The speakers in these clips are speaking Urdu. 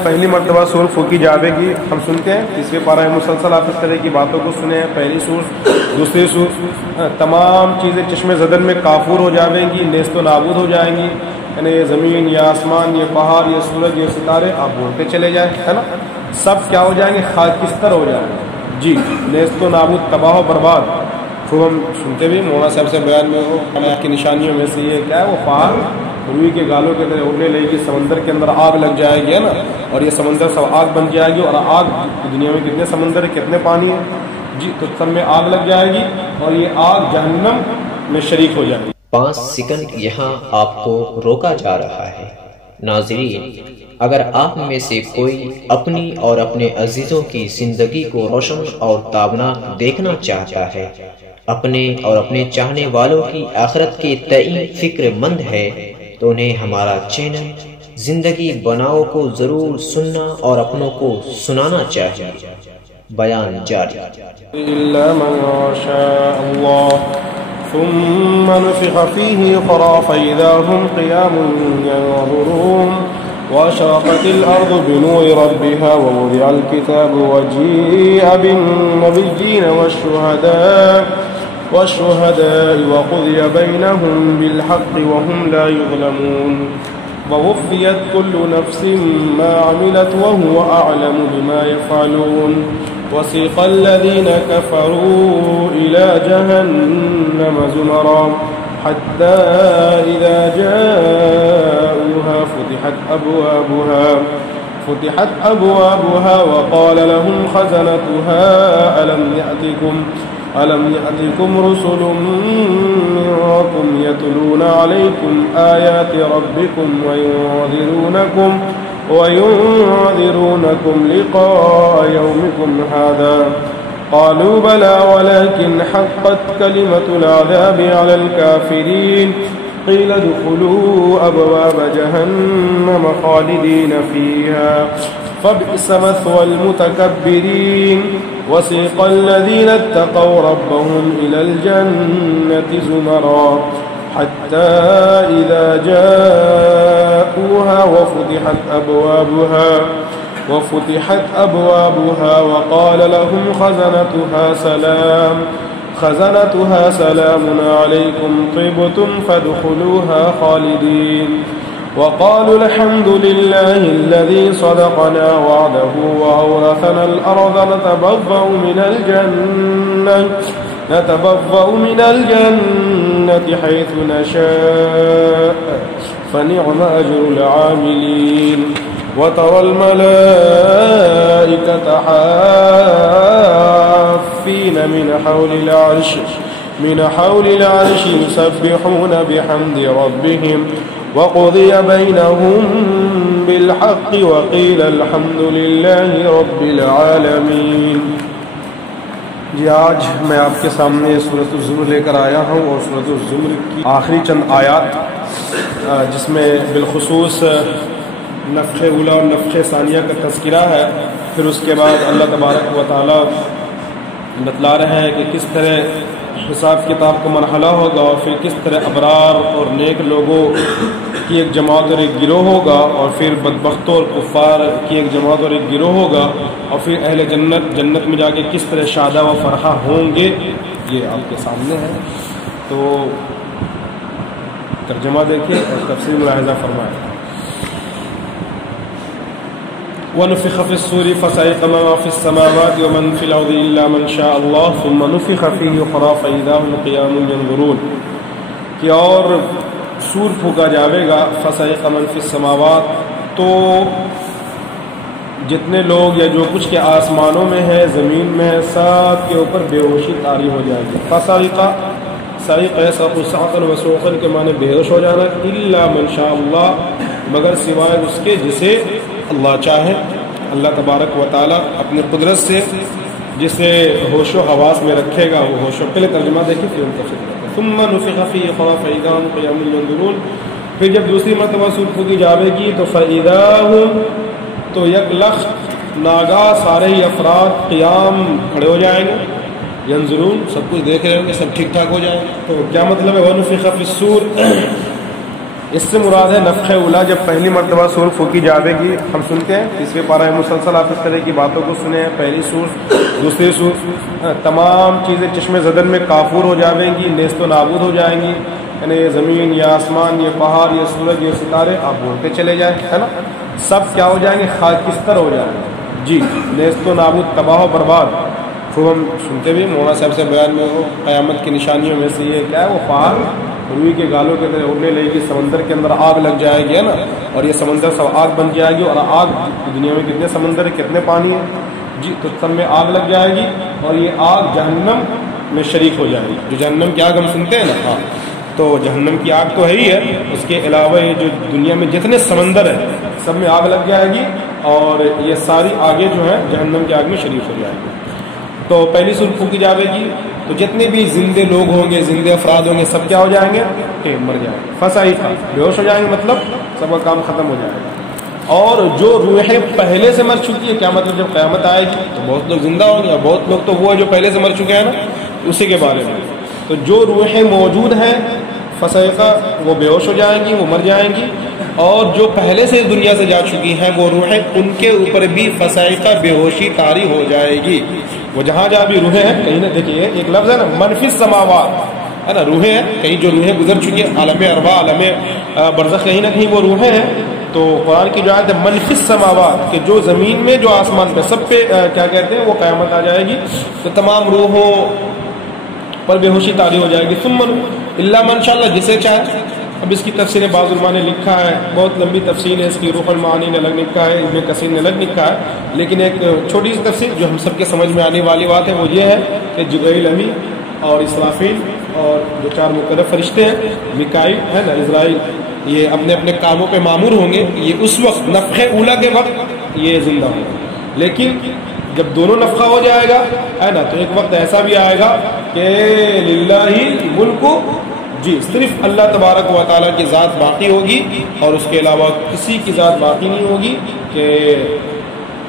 جب پہلی مرتبہ سور پھونکی جاوے گی، ہم سنتے ہیں تیسرے پارہ میں مسلسل آپ اس طرح کی باتوں کو سنے ہیں، پہلی سور دوسری سور، تمام چیزیں چشم زدن میں کافور ہو جاویں گی، نیست و نابود ہو جائیں گی، یعنی یہ زمین یا آسمان، یہ پہاڑ، یہ سورج، یہ ستارے آپ بولتے چلے جائیں، ہے نا، سب کیا ہو جائیں گے؟ خاکستر ہو جائیں گے جی، نیست و نابود، تباہ و برباد۔ خوب ہم سنتے بھی مولانا صاحب سے بیان میں، وہ اللہ کی نشانیوں میں سے یہ کیا ہے، وہ پہاڑ روئی کے گالوں کے طرح اڑنے لگے گی، سمندر کے اندر آگ لگ جائے گی، ہے نا، اور یہ سمندر سب آگ بن جائے گی، اور آگ دنیا میں کتنے سمندر ہے، کتنے پانی ہے جی، تو سب میں آگ لگ جائے گی اور یہ آگ جہنم میں شریک ہو جائے گی۔ 5 سیکنڈ یہاں آپ کو روکا جا رہا ہے۔ ناظرین، اگر آپ میں سے کوئی اپنی اور اپنے عزیزوں کی زندگی کو روشن اور تابناک دیکھنا چاہتا ہے، اپنے اور اپنے چاہنے والوں کی آخرت کے تئیں فکر مند ہے، تو انہیں ہمارا چینل زندگی بناؤ کو ضرور سننا اور اپنوں کو سنانا چاہیے۔ بیان جاری۔ إلا من شاء الله ثم نفخ فيه أخرى فإذا هم قيام ينظرون وأشرقت الأرض بنور ربها ووضع الكتاب وجيء بالنبيين والشهداء وقضي بينهم بالحق وهم لا يظلمون ووفيت كل نفس ما عملت وهو أعلم بما يفعلون وسيق الذين كفروا إلى جهنم زمرا حتى إذا جاءوها فتحت أبوابها وقال لهم خزنتها ألم يأتكم رسل منكم يتلون عليكم آيات ربكم وينذرونكم لقاء يومكم هذا قالوا بلى ولكن حقت كلمة العذاب على الكافرين قيل ادخلوا أبواب جهنم خالدين فيها فبئس مثوى المتكبرين وسيق الذين اتقوا ربهم إلى الجنة زمرا حتى إذا جاءوها وفتحت أبوابها وقال لهم خزنتها سلام عليكم طبتم فادخلوها خالدين وقالوا الحمد لله الذي صدقنا وعده وأورثنا الأرض نتبوأ من الجنة حيث نشاء فنعم أجر العاملين وترى الملائكة حافين من حول العرش يسبحون بحمد ربهم وقضي بينهم بالحق وقيل الحمد لله رب العالمين۔ جی آج میں آپ کے سامنے سورۃ الزمر لے کر آیا ہوں، اور سورۃ الزمر کی آخری چند آیات جس میں بالخصوص نفخ اولیٰ اور نفخ ثانیہ کا تذکرہ ہے، پھر اس کے بعد اللہ تبارک و تعالیٰ بتلا رہے ہیں کہ کس طرح حساب کتاب کا مرحلہ ہوگا، اور پھر کس طرح ابرار اور نیک لوگوں کی ایک جماعت اور ایک گروہ ہوگا، اور پھر بدبختوں اور کفار کی ایک جماعت اور ایک گروہ ہوگا، اور پھر اہل جنت میں جا کے کس طرح شادہ و فرحہ ہوں گے، یہ آپ کے سامنے ہے۔ تو ترجمہ دیکھیں اور تفسیر ملاحظہ فرمائیں۔ وَنُفِخَ فِي الصُّورِ فَصَعِقَ مَن فِي السَّمَاوَاتِ وَمَن فِي الْأَرْضِ إِلَّا مَن شَاءَ اللَّهُ ثُمَّ نُفِخَ فِيهِ أُخْرَىٰ فَإِذَا هُمْ قِيَامٌ يَنظُرُونَ، کہ اور سور پھونکا جاوے گا، فَصَعِقَ مَن فِي السَّمَاوَاتِ، تو جتنے لوگ یا جو کچھ کے آسمانوں میں ہے، زمین میں ہے، سب کے اوپر بے ہوشی طاری ہو جائے گی۔ فَصَعِقَ صَعِقًا وَسُوقًا کے معنی بے ہوش ہو جانا، إِلَّا مَن شَاءَ اللَّهُ، مگر سوائے اس کے جسے اللہ چاہے۔ اللہ تبارک و تعالیٰ اپنی قدرت سے جسے ہوش و حواس میں رکھے گا وہ ہوش و، پہلے ترجمہ دیکھیں پھر ان تفسیر کرتے ہیں۔ ثم نفخ فیہ أخری فإذا هم قیام ينظرون، پھر جب دوسری مرتبہ سور پھونکی جاوے گی تو فإذا هم، تو یک لخت ناگاہ سارے ہی افراد قیام کھڑے ہو جائیں گے، ینظرون سب کچھ دیکھ رہے ہوں گے، سب ٹھیک ٹھاک ہو جائے۔ تو کیا مطلب ہے ونفخ فی الصور؟ اس سے مراد ہے نفخ اولا، جب پہلی مرتبہ سور پھونکی جاوے گی. ہم سنتے ہیں تیسویں پارہ میں مسلسل آپ اس طرح کی باتوں کو سنے ہیں. پہلی سور، دوسری سور، تمام چیزیں چشم زدن میں کافور ہو جاویں گی، نیست و نابود ہو جائیں گی. یعنی یہ زمین، یہ آسمان، یہ پہاڑ، یہ سورج، یہ ستارے آپ بولتے چلے جائیں، ہے نا، سب کیا ہو جائیں گے؟ خاکستر ہو جائیں گے. جی، نیست و نابود، تباہ و برباد. خوب ہم سنتے بھی مولانا صاحب سے بیان میں، وہ قیامت کی نشانیوں میں سے یہ کیا ہے، وہ پہاڑ روئی کے گالوں کے طرح اڑنے لگے گی، سمندر کے اندر آگ لگ جائے گی، ہے نا، اور یہ سمندر سب آگ بن جائے گی. اور آگ دنیا میں کتنے سمندر ہے، کتنے پانی ہے، جی، تو سب میں آگ لگ جائے گی. اور یہ آگ جہنم میں شریک ہو جائے گی. جو جہنم کی آگ ہم سنتے ہیں نا، ہاں، تو جہنم کی آگ تو ہے ہی ہے، اس کے علاوہ یہ جو دنیا میں جتنے سمندر ہیں سب میں آگ لگ جائے گی، اور یہ ساری آگیں جو ہیں جہنم کی آگ میں شریک ہو جائے گی. تو پہلی سور پھونکی جاوے گی تو جتنے بھی زندے لوگ ہوں گے، زندے افراد ہوں گے، سب کیا ہو جائیں گے؟ کہ مر جائیں گے. فصائقہ، بے ہوش ہو جائیں گے، مطلب سب کا کام ختم ہو جائے گا. اور جو روحیں پہلے سے مر چکی ہے، کیا مطلب جب قیامت آئے گی تو بہت لوگ زندہ ہوں گے، اور بہت لوگ تو وہ ہے جو پہلے سے مر چکے ہیں نا، اسی کے بارے میں. تو جو روحیں موجود ہیں فصائقہ، وہ بے ہوش ہو جائیں گی، وہ مر جائیں گی. اور جو پہلے سے دنیا سے جا چکی ہیں وہ روحیں، ان کے اوپر بھی فصائقہ، بے ہوشی طاری ہو جائے گی. وہ جہاں جہاں بھی روحیں ہیں، کہیں نہ دیکھیے ایک لفظ ہے نا، منفی السماوات، ہے نا، روحیں ہیں، کہیں جو روحیں گزر چکی ہیں عالم ارواح، عالم برزخ، کہیں نہ کہیں وہ روحیں ہیں. تو قرآن کی جو آیت ہے منفی السماوات، کہ جو زمین میں، جو آسمان پہ، سب پہ کیا کہتے ہیں، وہ قیامت آ جائے گی. تو تمام روحوں پر بے ہوشی طاری ہو جائے گی. ثم الا من شاء اللہ، جسے چاہے. اب اس کی تفسیر بعض علماء نے لکھا ہے، بہت لمبی تفصیل ہے اس کی، روح المعانی نے الگ لکھا ہے، ابن کثیر نے الگ لکھا ہے. لیکن ایک چھوٹی سی تفصیل جو ہم سب کے سمجھ میں آنے والی بات ہے وہ یہ ہے کہ جبرائیل امین اور اسرافیل اور جو 4 مقرب فرشتے ہیں، میکائیل ہے نا، اسرائیل، یہ اپنے اپنے کاموں پہ مامور ہوں گے. یہ اس وقت نفخ اولا کے وقت یہ زندہ ہوں گے. لیکن جب دونوں نفخہ ہو جائے گا، ہے نا، تو ایک وقت ایسا بھی آئے گا کہ للہ ملک، جی، صرف اللہ تبارک و تعالیٰ کی ذات باقی ہوگی، اور اس کے علاوہ کسی کی ذات باقی نہیں ہوگی. کہ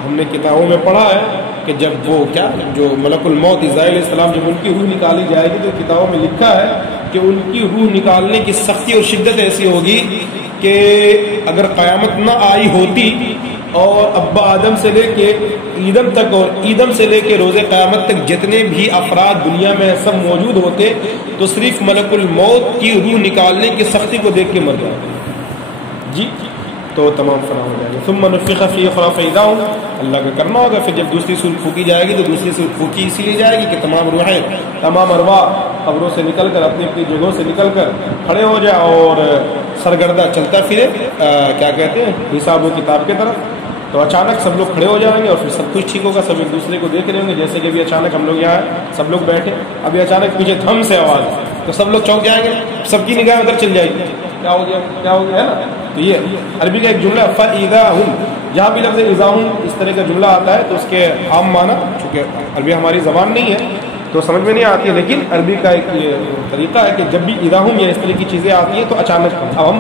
ہم نے کتابوں میں پڑھا ہے کہ جب وہ کیا، جو ملک الموت عزرائیل علیہ السلام، جب ان کی روح نکالی جائے گی، تو کتابوں میں لکھا ہے کہ ان کی روح نکالنے کی سختی اور شدت ایسی ہوگی کہ اگر قیامت نہ آئی ہوتی اور ابا آدم سے لے کے ایدم تک، اور ایدم سے لے کے روز قیامت تک جتنے بھی افراد دنیا میں سب موجود ہوتے، تو صرف ملک الموت کی روح نکالنے کی سختی کو دیکھ کے مر جائے. جی، تو تمام فنا ہو جائے گا. ثم نفخ فیہ اخری فاذا ہم، اللہ کا کرنا ہوگا. پھر جب دوسری سور پھونکی جائے گی تو دوسری سور پھونکی اسی لیے جائے گی کہ تمام روحیں، تمام ارواح قبروں سے نکل کر، اپنی اپنی جگہوں سے نکل کر کھڑے ہو جائے اور سرگردہ چلتا پھرے، کیا کہتے ہیں، حساب و کتاب کی طرف. تو اچانک سب لوگ کھڑے ہو جائیں گے اور پھر سب کچھ ٹھیک ہوگا. سب ایک دوسرے کو دیکھ رہے ہوں گے، جیسے کہ ابھی اچانک ہم لوگ یہاں سب لوگ بیٹھے، ابھی اچانک پیچھے تھم سے آواز، تو سب لوگ چونک جائیں گے، سب کی نگاہ ادھر چل جائے گی، کیا ہو گیا، کیا ہو گیا، ہے نا. تو یہ عربی کا ایک جملہ فَإِذَا هُمْ، جہاں بھی لفظ اذا ہم اس طرح کا جملہ آتا ہے تو اس کے عام معنی، چونکہ عربی ہماری زبان نہیں ہے تو سمجھ میں نہیں آتی ہے، لیکن عربی کا ایک یہ طریقہ ہے کہ جب بھی اذا ہم یا اس طرح کی چیزیں آتی ہیں تو اچانک. اب ہم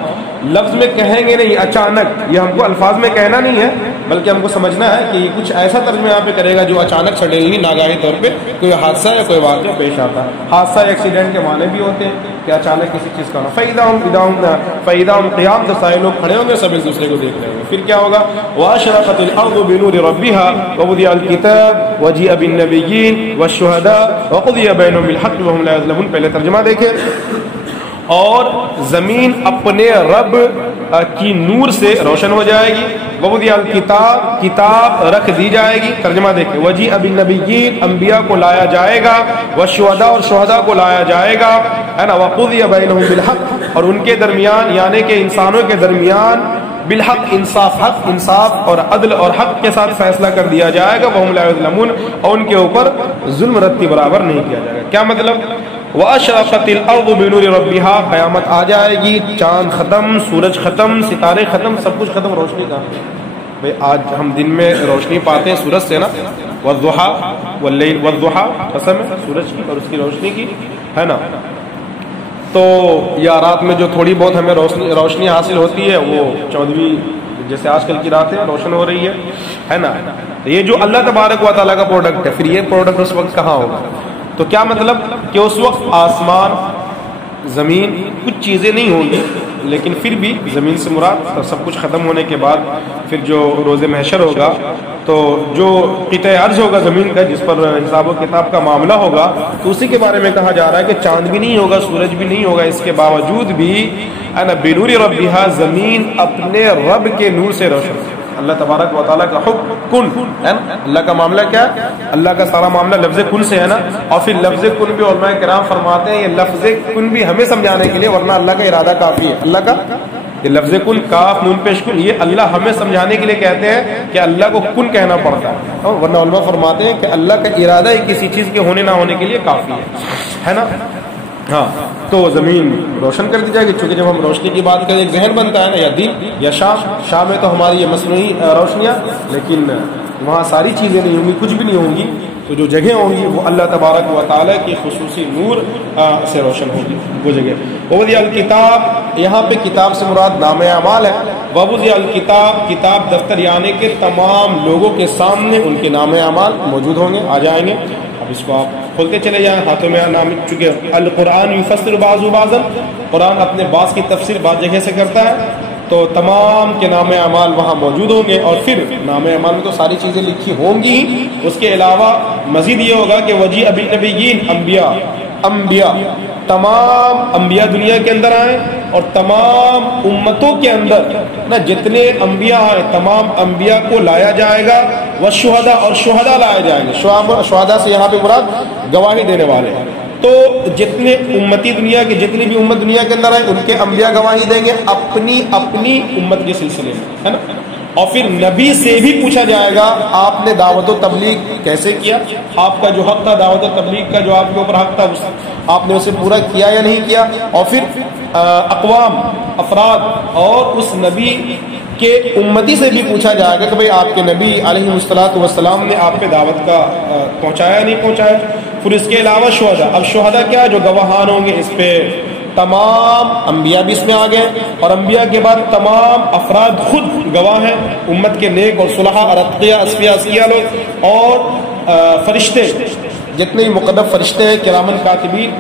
لفظ میں کہیں گے نہیں اچانک، یہ ہم کو الفاظ میں کہنا نہیں ہے، بلکہ ہم کو سمجھنا ہے کہ یہ کچھ ایسا ترجمہ یہاں پہ کرے گا جو اچانک سڈنلی ناگاہی طور پہ کوئی حادثہ یا کوئی واقعہ پیش آتا ہے. حادثہ ایکسیڈنٹ کے معنی بھی ہوتے ہیں کہ اچانک کسی چیز کا ہونا. فَإِذَا هُمْ قِيَامٌ، تو سارے لوگ کھڑے ہوں گے، سب ایک دوسرے کو دیکھ رہے ہیں. پھر کیا ہوگا؟ وَأَشْرَقَتِ الْأَرْضُ بِنُورِ رَبِّهَا وَوُضِعَ الْكِتَابُ وَجِيءَ بِالنَّبِيِّينَ وَالشُّهَدَاءِ وَقُضِيَ بَيْنَهُم بِالْحَقِّ وَهُمْ لَا يُظْلَمُونَ. پہلے ترجمہ دیکھیں. اور زمین اپنے رب کی نور سے روشن ہو جائے گی. وَوُضِعَ الْكِتَابُ، کتاب رکھ دی جائے گی. ترجمہ دیکھیں. وَجِيءَ بِالنَّبِيِّينَ، انبیاء کو لایا جائے گا. وَالشُّهَدَاء، اور شہداء کو لایا جائے گا، ہے نا. وَقُضِيَ بَيْنَهُم بِالْحَقِّ، اور ان کے درمیان یعنی کہ انسانوں کے درمیان بالحق، انصاف، حق، انصاف اور عدل اور حق کے ساتھ فیصلہ کر دیا جائے گا. وَهُمْ لَا يُظْلَمُونَ، اور ان کے اوپر ظلم رتی برابر نہیں کیا جائے گا. کیا مطلب؟ وَأَشْرَقَتِ الْأَرْضُ بِنُورِ رَبِّهَا، قیامت آ جائے گی، چاند ختم، سورج ختم، ستارے ختم، سب کچھ ختم. روشنی کا بھئی آج ہم دن میں روشنی پاتے ہیں سورج سے نا، وَالضُّحَىٰ وَاللَّيْلِ وَالضُّحَىٰ، قسم ہے سورج کی اور اس کی روشنی کی، ہے نا. تو یا رات میں جو تھوڑی بہت ہمیں روشنی حاصل ہوتی ہے وہ 14ویں، جیسے آج کل کی راتیں روشن ہو رہی ہے نا. یہ جو اللہ تبارک و تعالیٰ کا پروڈکٹ ہے، پھر یہ پروڈکٹ اس وقت کہاں ہوگا؟ تو کیا مطلب کہ اس وقت آسمان، زمین، کچھ چیزیں نہیں ہوں گی، لیکن پھر بھی زمین سے مراد سب کچھ ختم ہونے کے بعد پھر جو روز محشر ہوگا تو جو قطع ارض ہوگا زمین کا جس پر حساب و کتاب کا معاملہ ہوگا تو اسی کے بارے میں کہا جا رہا ہے کہ چاند بھی نہیں ہوگا، سورج بھی نہیں ہوگا، اس کے باوجود بھی انا بنور ربها زمین اپنے رب کے نور سے روشن. اللہ تبارک و تعالیٰ کا حکم کن ہے نا، اللہ کا معاملہ کیا ہے؟ اللہ کا سارا معاملہ لفظ کن سے ہے نا. اور پھر لفظ کن بھی علماء کرام فرماتے ہیں یہ لفظ کن بھی ہمیں سمجھانے کے لیے، ورنہ اللہ کا ارادہ کافی ہے. اللہ کا یہ لفظ کن کاف نون پیش کن یہ اللہ ہمیں سمجھانے کے لیے کہتے ہیں کہ اللہ کو کن کہنا پڑتا ہے، ورنہ علماء فرماتے ہیں کہ اللہ کا ارادہ ہی کسی چیز کے ہونے نہ ہونے کے لیے کافی ہے نا. ہاں تو زمین روشن کر دی جائے گی، چونکہ جب ہم روشنی کی بات کریں ذہن بنتا ہے نا، یا دن یا شام میں تو ہماری یہ مصنوعی روشنیاں، لیکن وہاں ساری چیزیں نہیں ہوں گی، کچھ بھی نہیں ہوں گی. تو جو جگہیں ہوں گی وہ اللہ تبارک و تعالیٰ کی خصوصی نور سے روشن ہوگی وہ جگہ. ووضع الکتاب، یہاں پہ کتاب سے مراد نام اعمال ہے. ووضع الکتاب، کتاب دفتر یعنی کہ تمام لوگوں کے سامنے ان کے نام اعمال موجود ہوں گے، آ جائیں گے. اب اس کو آپ کھولتے چلے جائیں ہاتھوں میں نام، چونکہ القرآن یفسر بعض بعضا، قرآن اپنے بعض کی تفسیر بعض جگہ سے کرتا ہے، تو تمام کے نام اعمال وہاں موجود ہوں گے. اور پھر نام اعمال میں تو ساری چیزیں لکھی ہوں گی، اس کے علاوہ مزید یہ ہوگا کہ وجیء بالنبیین، انبیاء تمام انبیاء دنیا کے اندر آئیں اور تمام امتوں کے اندر نہ جتنے انبیاء آئے تمام انبیاء کو لایا جائے گا. والشہداء، اور شہداء لائے جائیں گے. شہداء سے یہاں پہ مراد گواہی دینے والے. تو جتنے امتی دنیا کے جتنی بھی امت دنیا کے اندر آئے ان کے انبیاء گواہی دیں گے اپنی امت کے سلسلے میں، ہے نا. اور پھر نبی سے بھی پوچھا جائے گا آپ نے دعوت و تبلیغ کیسے کیا، آپ کا جو حق تھا دعوت و تبلیغ کا جو آپ کے اوپر حق تھا آپ نے اسے پورا کیا یا نہیں کیا. اور پھر اقوام، افراد اور اس نبی کے امتی سے بھی پوچھا جائے گا کہ بھئی آپ کے نبی علیہ الصلوۃ والسلام نے آپ پہ دعوت کا پہنچایا نہیں پہنچایا. پھر اس کے علاوہ شہداء، اب شہداء کیا جو گواہان ہوں گے اس پہ تمام انبیاء بھی اس میں آ گئے، اور انبیاء کے بعد تمام افراد خود گواہ ہیں، امت کے نیک اور صلحاء اور اتقیاء اسفیاء لوگ، اور فرشتے جتنے مقدم فرشتے ہیں کرامن کاتبین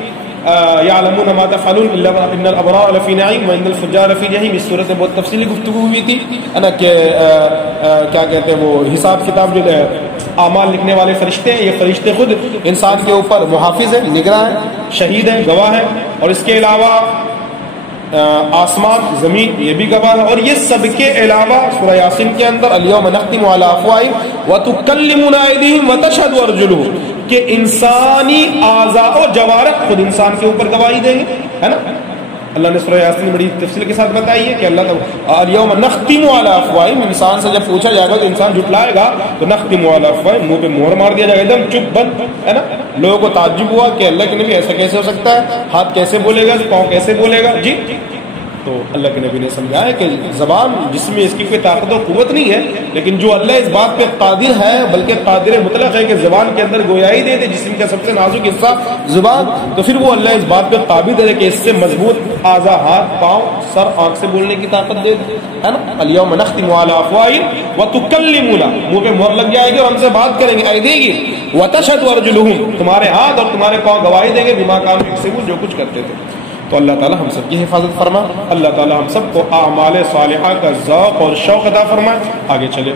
یعلمون ما تفعلون الا ان الابرار لفی نعیم وان الفجار لفی جحیم. اس صورت میں بہت تفصیلی گفتگو ہوئی تھی نا کہ کیا کہتے ہیں وہ حساب کتاب جو اعمال لکھنے والے فرشتے ہیں، یہ فرشتے خود انسان کے اوپر محافظ ہیں، نگراں ہیں، شہید ہیں، گواہ ہیں. اور اس کے علاوہ آسمان زمین یہ بھی گواہ ہے. اور یہ سب کے علاوہ سورہ یاسین کے اندر الیوم نختم علی افواہہم وتکلمنا ایدیہم وتشہد ارجلہم، کہ انسانی اعضاء و جوارح خود انسان کے اوپر گواہی دیں گے، ہے نا. اللہ نے سورہ یاسین میں بڑی تفصیل کے ساتھ بتائی ہے کہ اللہ تعالیٰ الیوم نختم علی افواہہم، انسان سے جب پوچھا جائے گا تو انسان جھٹلائے گا تو نختم علی افواہہم، منہ پہ مہر مار دیا جائے گا، ایک دم چپ بند، ہے نا. لوگوں کو تعجب ہوا کہ اللہ کے نبی ایسا کیسے ہو سکتا ہے، ہاتھ کیسے بولے گا، پاؤں کیسے بولے گا. جی تو اللہ کے نبی نے سمجھایا کہ زبان جس میں اس کی کوئی طاقت و قوت نہیں ہے، لیکن جو اللہ اس بات پہ قادر ہے بلکہ قادر مطلق ہے کہ زبان کے اندر گویائی دے دے، جسم کا سب سے نازک حصہ زبان، تو پھر وہ اللہ اس بات پہ قابل ہے کہ اس سے مضبوط اعضاء ہاتھ پاؤں سر آنکھ سے بولنے کی طاقت دے دے، ہے نا. الیوم نختم علی افواہہم وتکلمنا، منہ پہ مہر لگ جائے گی اور ہم سے بات کریں گے، ایدیہم وتشہد ارجلہم، تمہارے ہاتھ اور تمہارے پاؤں گواہی دیں گے بما کانوا یکسبون، جو کچھ کرتے تھے. تو اللہ تعالیٰ ہم سب کی حفاظت فرما، اللہ تعالیٰ ہم سب کو اعمال صالحہ کا ذوق اور شوق عطا فرمائے. آگے چلے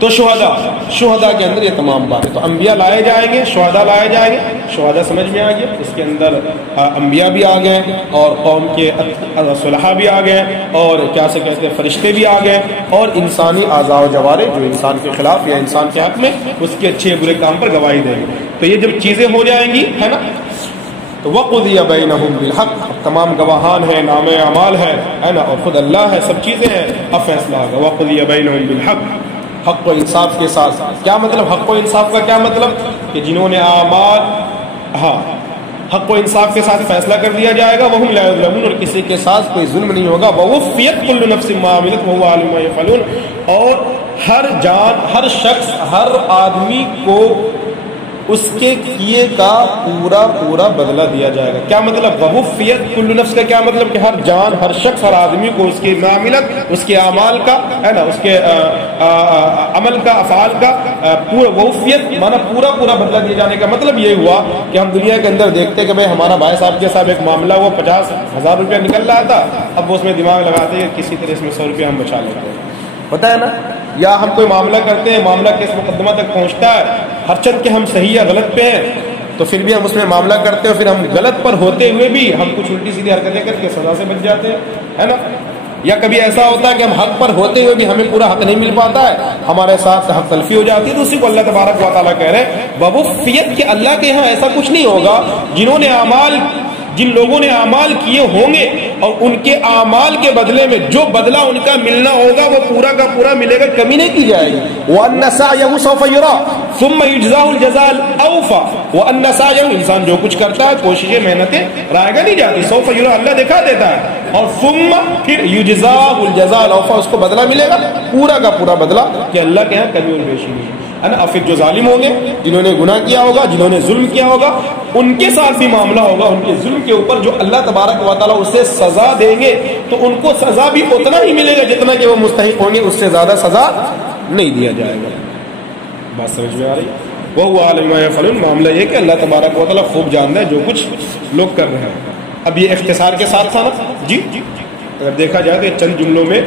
تو شہداء کے اندر یہ تمام باتیں، تو انبیاء لائے جائیں گے، شہداء لائے جائیں گے. شہداء سمجھ میں آ گیا، اس کے اندر انبیاء بھی آ گئے اور قوم کے صلحاء بھی آ گئے اور کیا سے کہتے ہیں فرشتے بھی آ گئے، اور انسانی اعضاء و جوارح جو انسان کے خلاف یا انسان کے حق میں اس کے اچھے برے کام پر گواہی دیں گے. تو یہ جب چیزیں ہو جائیں گی، ہے نا، تو وقضی بینہم بالحق، تمام گواہان ہیں، نام اعمال ہے نا، اور خود اللہ ہے، سب چیزیں ہیں، اب فیصلہ ہوگا. وقضی بینہم بالحق، حق و انصاف کے ساتھ. کیا مطلب حق و انصاف کا؟ کیا مطلب کہ جنہوں نے اعمال، ہاں حق و انصاف کے ساتھ فیصلہ کر دیا جائے گا. وہم لا یظلمون، اور کسی کے ساتھ کوئی ظلم نہیں ہوگا. ووفیت کل نفس ما عملت وهو عالم ما یفعلون، اور ہر جان، ہر شخص، ہر آدمی کو اس کے کیے کا پورا بدلہ دیا جائے گا. کیا مطلب ووفیت کل نفس کا؟ کیا مطلب کہ ہر جان، ہر شخص، ہر آدمی کو اس کی معاملت، اس کے اعمال کا، ہے نا، اس کے عمل کا افعال کا پورا وفیت مانا پورا بدلہ دیے جانے کا مطلب یہ ہوا کہ ہم دنیا کے اندر دیکھتے کہ بھائی ہمارا بھائی صاحب کے ساتھ ایک معاملہ ہوا 50,000 روپیہ نکل رہا تھا, اب وہ اس میں دماغ لگاتے ہیں کسی طرح اس میں 100 روپیہ ہم بچا لیتے ہیں, پتہ ہے نا. یا ہم کوئی معاملہ کرتے ہیں, معاملہ کس مقدمہ تک پہنچتا ہے, ہر چند کے ہم صحیح یا غلط پہ ہیں تو پھر بھی ہم اس میں معاملہ کرتے ہیں, اور پھر ہم غلط پر ہوتے ہوئے بھی ہم کچھ الٹی سیدھی حرکتیں کر کے سزا سے بچ جاتے ہیں, ہے نا. یا کبھی ایسا ہوتا ہے کہ ہم حق پر ہوتے ہوئے بھی ہمیں پورا حق نہیں مل پاتا ہے, ہمارے ساتھ حق تلفی ہو جاتی ہے, تو اسی کو اللہ تبارک و تعالیٰ کہہ رہے ہیں بوفیت کہ اللہ کے یہاں ایسا کچھ نہیں ہوگا. جن لوگوں نے اعمال کیے ہوں گے اور ان کے اعمال کے بدلے میں جو بدلہ ان کا ملنا ہوگا وہ پورا کا پورا ملے گا, کمی نہیں کی جائے گی. وَأَنَّ سَعْيَهُ سَوْفَ يُرَىٰ ثُمَّ يُجْزَاهُ الْجَزَاءَ الْأَوْفَىٰ وَأَنَّ سَعْيَهُ انسان جو کچھ کرتا ہے کوششیں محنتیں رائے گا نہیں جاتی, سوف یرا اللہ دکھا دیتا ہے, اور ثم پھر یجزاہ الجزاء الاوفیٰ اس کو بدلہ ملے گا پورا کا پورا بدلہ, کہ اللہ کے یہاں کمی اور بیشی نہیں ہے نا. پھر جو ظالم ہوں گے, جنہوں نے گناہ کیا ہوگا, جنہوں نے ظلم کیا ہوگا, ان کے ساتھ بھی معاملہ ہوگا ان کے ظلم کے اوپر جو اللہ تبارک و تعالیٰ اسے سزا دیں گے تو ان کو سزا بھی اتنا ہی ملے گا جتنا کہ وہ مستحق ہوں گے, اس سے زیادہ سزا نہیں دیا جائے گا. بات سمجھ میں آ رہی؟ وہ عالم ما یفعلون, معاملہ یہ کہ اللہ تبارک و تعالیٰ خوب جانتا ہے جو کچھ لوگ کر رہے ہیں. اب یہ اختصار کے ساتھ تھا نا جی, اگر دیکھا جائے تو چند جملوں میں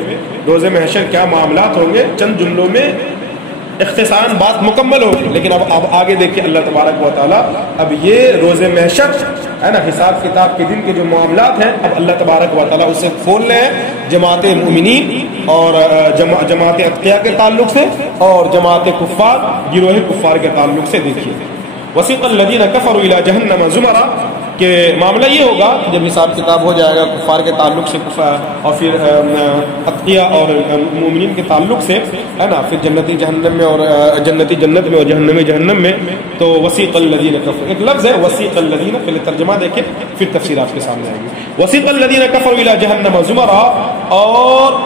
روز محشر کیا معاملات ہوں گے, چند جملوں میں اختصاراً بات مکمل ہوگی. لیکن اب آگے دیکھیے اللہ تبارک و تعالیٰ اب یہ روز محشر ہے نا, حساب کتاب کے دن کے جو معاملات ہیں اب اللہ تبارک و تعالیٰ اسے کھول رہے ہیں جماعت مومنین اور جماعت اتقیاء کے تعلق سے, اور جماعت کفار گروہ کفار کے تعلق سے. دیکھیے وسیق الذین کفروا الی جہنم زمرا, کہ معاملہ یہ ہوگا جب حساب کتاب ہو جائے گا کفار کے تعلق سے اور پھر اتقیاء اور مومنین کے تعلق سے, ہے نا, پھر جنتی جہنم میں اور جنتی جنت میں اور جہنمی جہنم میں. تو وسیق الذین کفروا ایک لفظ ہے, وسیق الذین, پہلے ترجمہ دیکھیں پھر تفسیر آپ کے سامنے آئے گی. وسیق الذین کفروا الی جہنم زمرا, اور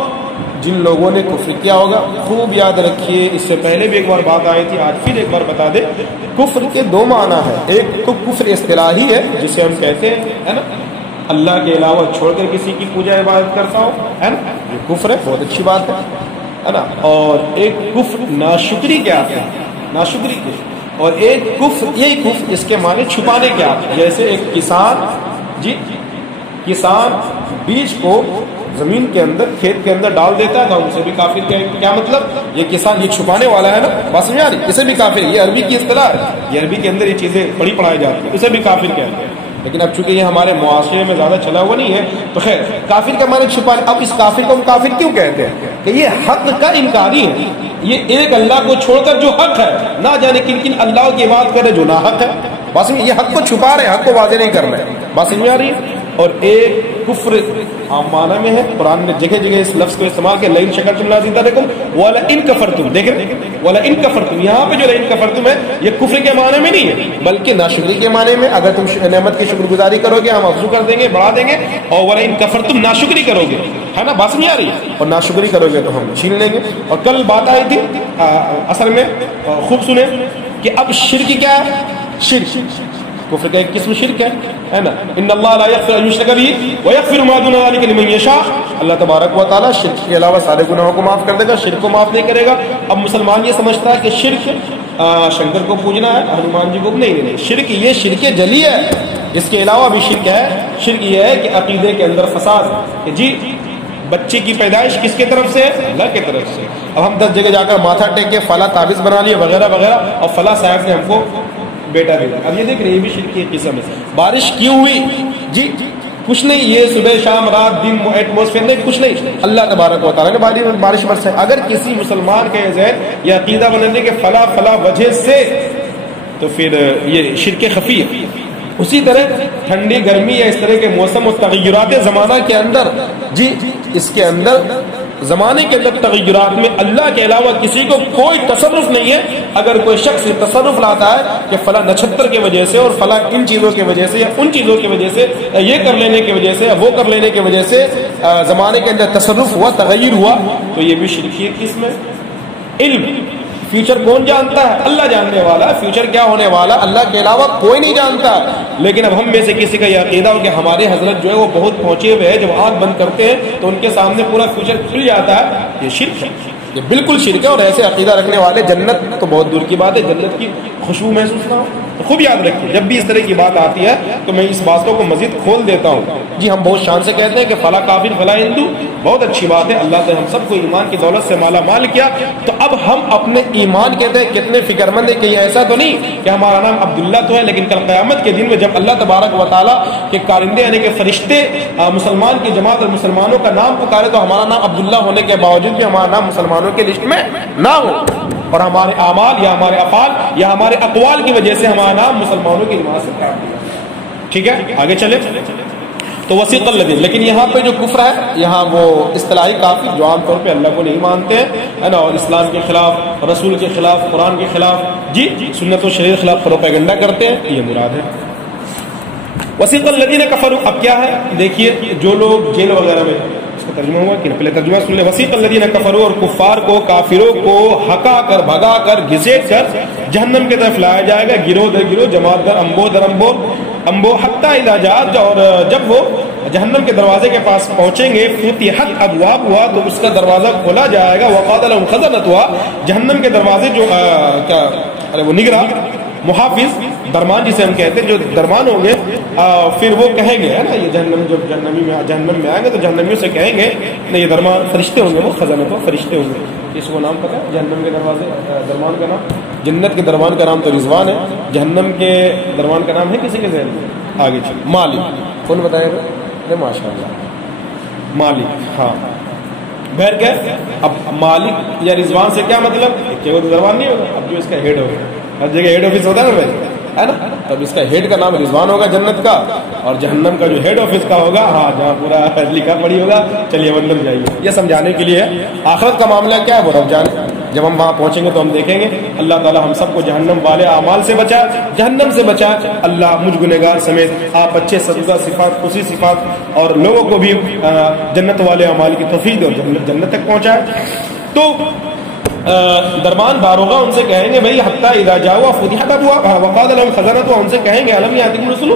جن لوگوں نے کفر کیا ہوگا, خوب یاد رکھیے, اس سے پہلے بھی ایک بار بات آئی تھی, آج پھر ایک بار بتا دے. کفر کے دو معنی ہے, ایک تو کفر اصطلاحی ہے جسے ہم کہتے ہیں, ہے نا, اللہ کے علاوہ چھوڑ کر کسی کی پوجا عبادت کرتا ہو, ہے نا, یہ کفر ہے, بہت اچھی بات ہے نا. اور ایک کفر ناشکری کے آتے ہیں, ناشکری کے, اور ایک کفر یہی کفر اس کے معنی چھپانے کے آتے ہیں. جیسے ایک کسان بیج کو زمین کے اندر کھیت کے اندر ڈال دیتا ہے تو ہم اسے بھی کافر کہیں گے. کیا مطلب, یہ کسان یہ چھپانے والا ہے نا, بات سمجھ آ رہی, اسے بھی کافر, یہ عربی کی اصطلاح ہے, یہ عربی کے اندر یہ چیزیں پڑھی پڑھائی جاتی ہیں, اسے بھی کافر کہتے ہیں. لیکن اب چونکہ یہ ہمارے معاشرے میں زیادہ چلا ہوا نہیں ہے تو خیر, کافر کا معنی چھپانے. اب اس کافر کو ہم کافر کیوں کہتے ہیں کہ یہ حق کا انکاری ہے, یہ ایک اللہ کو چھوڑ کر جو حق ہے نہ جانے کن کن اللہ کی بات کرے جو نا حق ہے, بس یہ حق کو چھپا رہے, حق کو واضح نہیں کر رہے, بات سمجھ آ رہی ہے. اور ایک کفر عام معنی میں ہے, قرآن نے جگہ جگہ اس لفظ کو استعمال کیا, لئن شکرتم لازیدنکم ولئن کفرتم. دیکھ رہے ولئن کفرتم, یہاں پہ جو لئن کفرتم ہے یہ کفر کے معنی میں نہیں ہے بلکہ ناشکری کے معنی میں. اگر تم نعمت کی شکر گزاری کرو گے ہم افزو کر دیں گے, بڑھا دیں گے, اور ولئن کفرتم ناشکری کرو گے, ہے نا, بات سمجھ آ رہی ہے, اور ناشکری کرو گے تو ہم چھین لیں گے. اور کل بات آئی تھی اصل میں خوب سنیں کہ اب شرک کیا ہے, شرک کفر کا ایک قسم شرک ہے نا, ان اللہ لا یغفر ان یشرک به ویغفر ما دون ذلک لمن یشاء. اللہ تبارک و تعالی شرک کے علاوہ سارے گناہوں کو معاف کر دے گا, شرک کو معاف نہیں کرے گا. اب مسلمان یہ سمجھتا ہے کہ شرک شنکر کو پوجنا ہے, ہنومان جی کو نہیں, شرک یہ شرک جلی ہے, اس کے علاوہ بھی شرک ہے. شرک یہ ہے کہ عقیدے کے اندر فساد, کہ جی بچے کی پیدائش کس کی طرف سے, اللہ کی طرف سے. اب ہم 10 جگہ جا کر ماتھا ٹیک کے فلاں تعویذ بنا لیے وغیرہ وغیرہ, اور فلاں صاحب نے ہم کو بیٹا دے دیا. اب یہ دیکھ رہے یہ بھی شرک کی قسم ہے. بارش کیوں ہوئی, جی کچھ نہیں, یہ صبح شام رات دن ایٹماسفیئر نہیں, کچھ نہیں, اللہ تبارک و تعالیٰ نے بارش برسائی. اگر کسی مسلمان کے ذہن یہ عقیدہ بنانے کے فلاں وجہ سے, تو پھر یہ شرک خفی ہے. اسی طرح ٹھنڈی گرمی یا اس طرح کے موسم و تغیرات زمانہ کے اندر, جی اس کے اندر زمانے کے اندر تغیرات میں اللہ کے علاوہ کسی کو کوئی تصرف نہیں ہے. اگر کوئی شخص تصرف لاتا ہے کہ فلاں نچھتر کی وجہ سے اور فلاں ان چیزوں کی وجہ سے یا ان چیزوں کی وجہ سے, یہ کر لینے کی وجہ سے یا وہ کر لینے کی وجہ سے زمانے کے اندر تصرف ہوا, تغیر ہوا, تو یہ بھی شرک کی قسم ہے. علم, فیوچر کون جانتا ہے, اللہ جاننے والا. فیوچر کیا ہونے والا اللہ کے علاوہ کوئی نہیں جانتا. لیکن اب ہم میں سے کسی کا یہ عقیدہ ہو کہ ہمارے حضرت جو ہے وہ بہت پہنچے ہوئے ہیں, جب آنکھ بند کرتے ہیں تو ان کے سامنے پورا فیوچر کھل جاتا ہے, یہ شرک ہے. یہ بالکل شرک ہے، اور ایسے عقیدہ رکھنے والے جنت تو بہت دور کی بات ہے، جنت کی خوشبو محسوس نہ ہو۔ تو خوب یاد رکھیے جب بھی اس طرح کی بات آتی ہے تو میں اس باتوں کو مزید کھول دیتا ہوں۔ جی ہم بہت شان سے کہتے ہیں کہ فلا کافر فلا ہندو، بہت اچھی بات ہے، اللہ نے ہم سب کو ایمان کی دولت سے مالا مال کیا، تو اب ہم اپنے ایمان کہتے ہیں کتنے فکر مند ہیں کہ یہ ایسا تو نہیں کہ ہمارا نام عبداللہ تو ہے، لیکن کل قیامت کے دن میں جب اللہ تبارک و تعالیٰ کے کارندے یعنی کہ فرشتے مسلمان کی جماعت اور مسلمانوں کا نام پکارے تو ہمارا نام عبداللہ ہونے کے باوجود بھی ہمارا نام مسلمانوں کے لسٹ میں نہ ہو، اور ہمارے اعمال یا ہمارے افعال یا ہمارے اقوال کی وجہ سے ہمارا نام مسلمانوں کی نماز سے کاٹ دیا۔ ٹھیک ہے آگے چلے تو وسیق الذین، لیکن یہاں پہ جو کفر ہے یہاں وہ اصطلاحی کافر جو عام طور پہ اللہ کو نہیں مانتے ہیں ہے نا، اور اسلام کے خلاف، رسول کے خلاف، قرآن کے خلاف، جی سنت و شریعت کے خلاف پروپیگنڈا کرتے ہیں، یہ مراد ہے۔ وسیق الذین کفروا، اب کیا ہے دیکھیے، جو لوگ جیل وغیرہ میں، اس کا ترجمہ ہوا کہ پہلے ترجمہ سن لیں، وسیق الذین کفروا، اور کفار کو، کافروں کو ہکا کر، بھگا کر، گھسیٹ کر جہنم کی طرف لایا جائے گا، گروہ در گروہ، جماعت در انبو در انبو، حتی اذا جاءت، اور جب وہ جہنم کے دروازے کے پاس پہنچیں گے، فتحت ابوابها، تو اس کا دروازہ کھولا جائے گا، وقال لهم خزنتها، جہنم کے دروازے جو کیا وہ نگراں، محافظ، درمان جسے ہم کہتے ہیں، جو درمان ہوں گے، پھر وہ کہیں گے ہے نا، یہ جہنم جب جہنم میں آئیں گے تو جہنمیوں سے کہیں گے، نہیں یہ درمان فرشتے ہوں گے، وہ خزانہ تو فرشتے ہوں گے، اس کو نام پتہ ہے جہنم کے دروازے درمان کا نام؟ جنت کے درمان کا نام تو رضوان ہے، جہنم کے درمان کا نام ہے کسی کے ذہن میں؟ آگے چلو، مالک، کون بتائے گا؟ ماشاء اللہ مالک، ہاں بہر کیا، اب مالک یا رضوان سے کیا مطلب کہ وہ درمان نہیں ہوگا، اب جو اس کا ہیڈ ہوگا، ہر جگہ ہیڈ آفس ہوتا ہے نا بھائی، ہے نا، تب اس کا ہیڈ کا نام رضوان ہوگا جنت کا، اور جہنم کا جو ہیڈ آفس کا ہوگا، ہاں جہاں پورا لکھا پڑی ہوگا، چلیے مطلب جائیے، یہ سمجھانے کے لیے ہے۔ آخرت کا معاملہ کیا ہے وہ رب جانے، جب ہم وہاں پہنچیں گے تو ہم دیکھیں گے، اللہ تعالی ہم سب کو جہنم والے اعمال سے بچا، جہنم سے بچا، اللہ مجھ گنہگار سمیت آپ اچھے سزا صفات، خوشی صفات، اور لوگوں کو بھی جنت والے اعمال کی توفیق اور جنت تک پہنچائے۔ تو درمان داروغہ ان سے کہیں گے بھائی حتی اذا جاؤ فتحت ابوابها وقال لهم خزنتها، ان سے کہیں گے الم یاتکم رسل،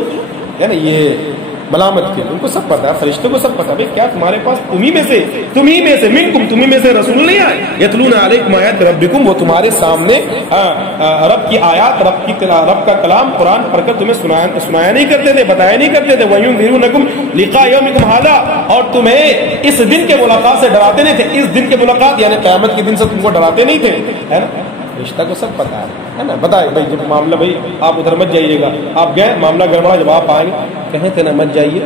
ہے نا، یہ ملامت کے ان کو سب پتا ہے، فرشتوں کو سب پتا ہے، کیا تمہارے پاس تمہیں میں سے منکم، تمہیں میں سے رسول نہیں آئے، یتلون علیکم آیات ربکم، وہ تمہارے سامنے رب کی آیات، رب کا کلام قرآن پڑھ کر تمہیں سنایا نہیں کرتے تھے، بتایا نہیں کرتے تھے، وَيُنذِرُونَكُمْ لِقَاءَ يَوْمِكُمْ هَذَا، اور تمہیں اس دن کے ملاقات سے ڈراتے نہیں تھے، اس دن کے ملاقات یعنی قیامت کے دن سے تم کو ڈراتے نہیں تھے، ہے نا، رشتہ کو سب پتا ہے نا، بتائے بھائی جب معاملہ، بھائی آپ ادھر مت جائیے گا، آپ گئے معاملہ گڑبڑا، جب آپ آئیں گے کہیں تھے نا مت جائیے،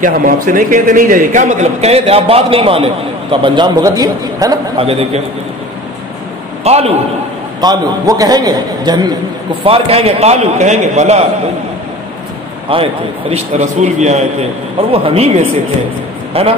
کیا ہم آپ سے نہیں کہتے نہیں جائیے، کیا مطلب کہے تھے آپ بات نہیں مانے تو آپ انجام بھگتیے، ہے نا۔ آگے دیکھیں، قالو وہ کہیں گے، کفار کہیں گے، قالو کہیں گے، بلا آئے تھے فرشتہ رسول بھی آئے تھے اور وہ ہم ہی میں سے تھے، ہے نا،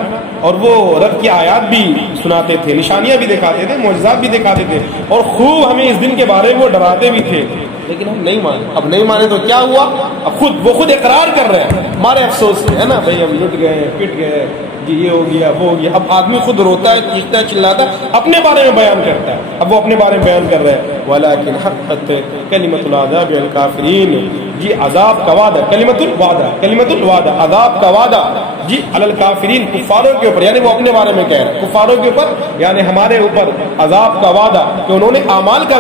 اور وہ رب کی آیات بھی سناتے تھے، نشانیاں بھی دکھاتے تھے، معجزات بھی دکھاتے تھے، اور خوب ہمیں اس دن کے بارے میں وہ ڈراتے بھی تھے، لیکن ہم نہیں مانے۔ اب نہیں مانے تو کیا ہوا، اب وہ خود اقرار کر رہے ہیں ہمارے افسوس سے، ہے نا، بھائی ہم لٹ گئے، پٹ گئے، جی یہ ہو گیا وہ ہو گیا۔ اب آدمی خود روتا ہے، چیختا ہے، چلاتا ہے، اپنے بارے میں بیان کرتا ہے، اب وہ اپنے بارے میں بیان کر رہے ہیں، وَلَٰكِنْ حَقَّتْ كَلِمَةُ الْعَذَابِ عَلَى الْكَافِرِينَ، جی عذاب کا وعدہ، کلمۃ الوعدہ، عذاب کا وعدہ، جی علی الکافرین، کفاروں کے اوپر، یعنی وہ اپنے بارے میں کہہ رہے ہیں کفاروں کے اوپر، یعنی ہمارے اوپر عذاب کا وعدہ، کہ انہوں نے اعمال کا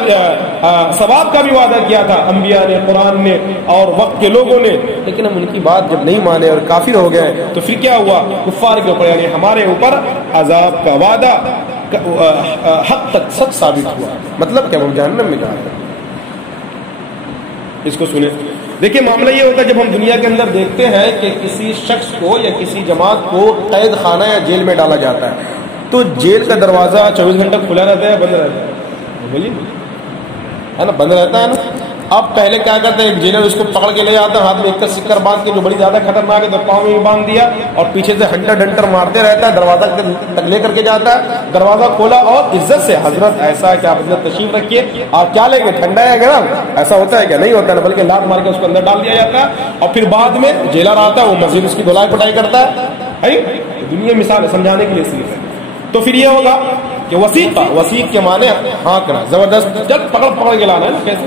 ثواب کا بھی وعدہ کیا تھا، انبیاء نے، قرآن نے اور وقت کے لوگوں نے، لیکن ہم ان کی بات جب نہیں مانے اور کافر ہو گئے تو پھر کیا ہوا، کفار کے اوپر یعنی ہمارے اوپر عذاب کا وعدہ حق تک سچ ثابت ہوا، مطلب کہ ہم جہنم میں جا رہے ہیں۔ اس کو سنیں، دیکھیں معاملہ یہ ہوتا ہے جب ہم دنیا کے اندر دیکھتے ہیں کہ کسی شخص کو یا کسی جماعت کو قید خانہ یا جیل میں ڈالا جاتا ہے تو جیل کا دروازہ 24 گھنٹہ کھلا رہتا ہے، بند رہتا ہے، بولیے ہے نا، بند رہتا ہے نا۔ اب پہلے کیا کرتے ہیں، ایک جیلر اس کو پکڑ کے لے جاتا ہے، ہاتھ میں ایک سکر باندھ کے، جو بڑی زیادہ خطرناک ہے تو پاؤں میں باندھ دیا، اور پیچھے سے ہنٹر ڈنٹر مارتے رہتا ہے، دروازہ تک لے کر کے جاتا ہے، دروازہ کھولا اور عزت سے، حضرت ایسا ہے کہ آپ عزت تشریف رکھیے، آپ کیا لیں گے، ٹھنڈا ہے گرم، ایسا ہوتا ہے کیا، نہیں ہوتا ہے، بلکہ لات مار کے اس کو اندر ڈال دیا جاتا ہے، اور پھر بعد میں جیلر آتا ہے، وہ مزید اس کی دھلائی پٹائی کرتا ہے، دنیا مثال سمجھانے کے لیے صرف ہے۔ تو پھر یہ ہوگا کہ وسیق کے معنی ہانکنا، زبردست، جب پکڑ کے لانا ہے نا، کیسے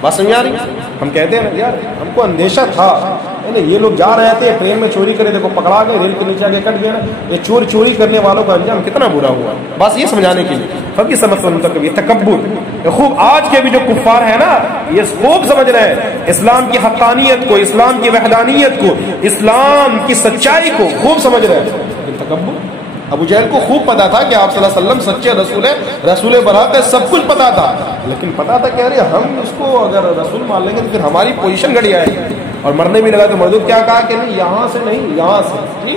بات سمجھ آ رہی؟ ہم کہتے ہیں نا یار ہم کو اندیشہ تھا یہ لوگ جا رہے تھے ٹرین میں چوری کرے دیکھو پکڑا گئے ریل کے نیچے آ کے کٹ گئے نا. یہ چوری کرنے والوں کا انجام کتنا برا ہوا. بس یہ سمجھانے کے لیے سب کی سمجھ یہ تکبر خوب آج کے بھی جو کفار ہیں نا یہ خوب سمجھ رہے ہیں اسلام کی حقانیت کو, اسلام کی وحدانیت کو, اسلام کی سچائی کو خوب سمجھ رہے ہیں. تکبر ابو جہل کو خوب پتا تھا کہ آپ صلی اللہ علیہ وسلم سچے رسول ہے, رسول برات ہے, سب کچھ پتا تھا, لیکن پتا تھا کہ ارے ہم اس کو اگر رسول مان لیں گے تو پھر ہماری پوزیشن گڑی آئے گی. اور مرنے بھی لگا تو مردود کیا کہا کہ نہیں یہاں سے نہیں, یہاں سے,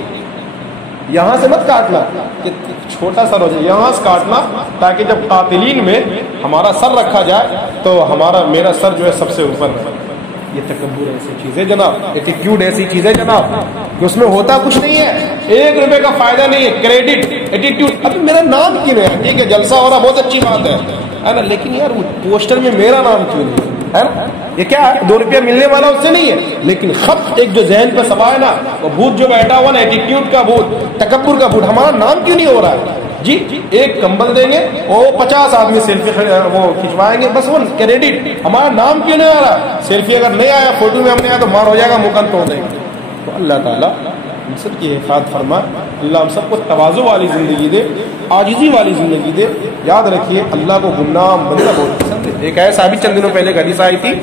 یہاں سے مت کاٹنا کہ چھوٹا سر ہو جائے, یہاں سے کاٹنا تاکہ جب قاتلین میں ہمارا سر رکھا جائے تو میرا سر جو ہے سب سے اوپر ہے. یہ تکبر ایسی چیز ہے جناب, ایٹیٹیوڈ ایسی چیز ہے جناب کہ اس میں ہوتا کچھ نہیں ہے, 1 روپے کا فائدہ نہیں ہے. کریڈٹ ایٹیٹیوڈ, ابھی میرا نام کیوں ہے, ٹھیک ہے جلسہ ہو رہا بہت اچھی بات ہے نا, لیکن یار وہ پوسٹر میں میرا نام کیوں نہیں ہے نا. یہ کیا ہے 2 روپیہ ملنے والا اس سے نہیں ہے, لیکن خط ایک جو ذہن پہ سبا ہے نا وہ بھوت جو بیٹھا ہوا نا ایٹیٹیوڈ کا بھوت, تکبر کا بھوت, ہمارا نام کیوں نہیں ہو رہا ہے جی. ایک کمبل دیں گے وہ 50 آدمی سیلفی وہ کھنچوائیں گے, بس وہ کریڈٹ, ہمارا نام کیوں نہیں آ رہا. سیلفی اگر نہیں آیا فوٹو میں ہم نے آیا تو مار ہو جائے گا, مکن توڑ دیں گے. تو اللہ تعالیٰ ہم سب کی حفاظت فرمائے, اللہ ہم سب کو تواضع والی زندگی دے, عاجزی والی زندگی دے. یاد رکھیے اللہ کو گمنام بندہ بہت پسند ہے. ایک ایسا بھی چند دنوں پہلے ایک حدیث آئی تھی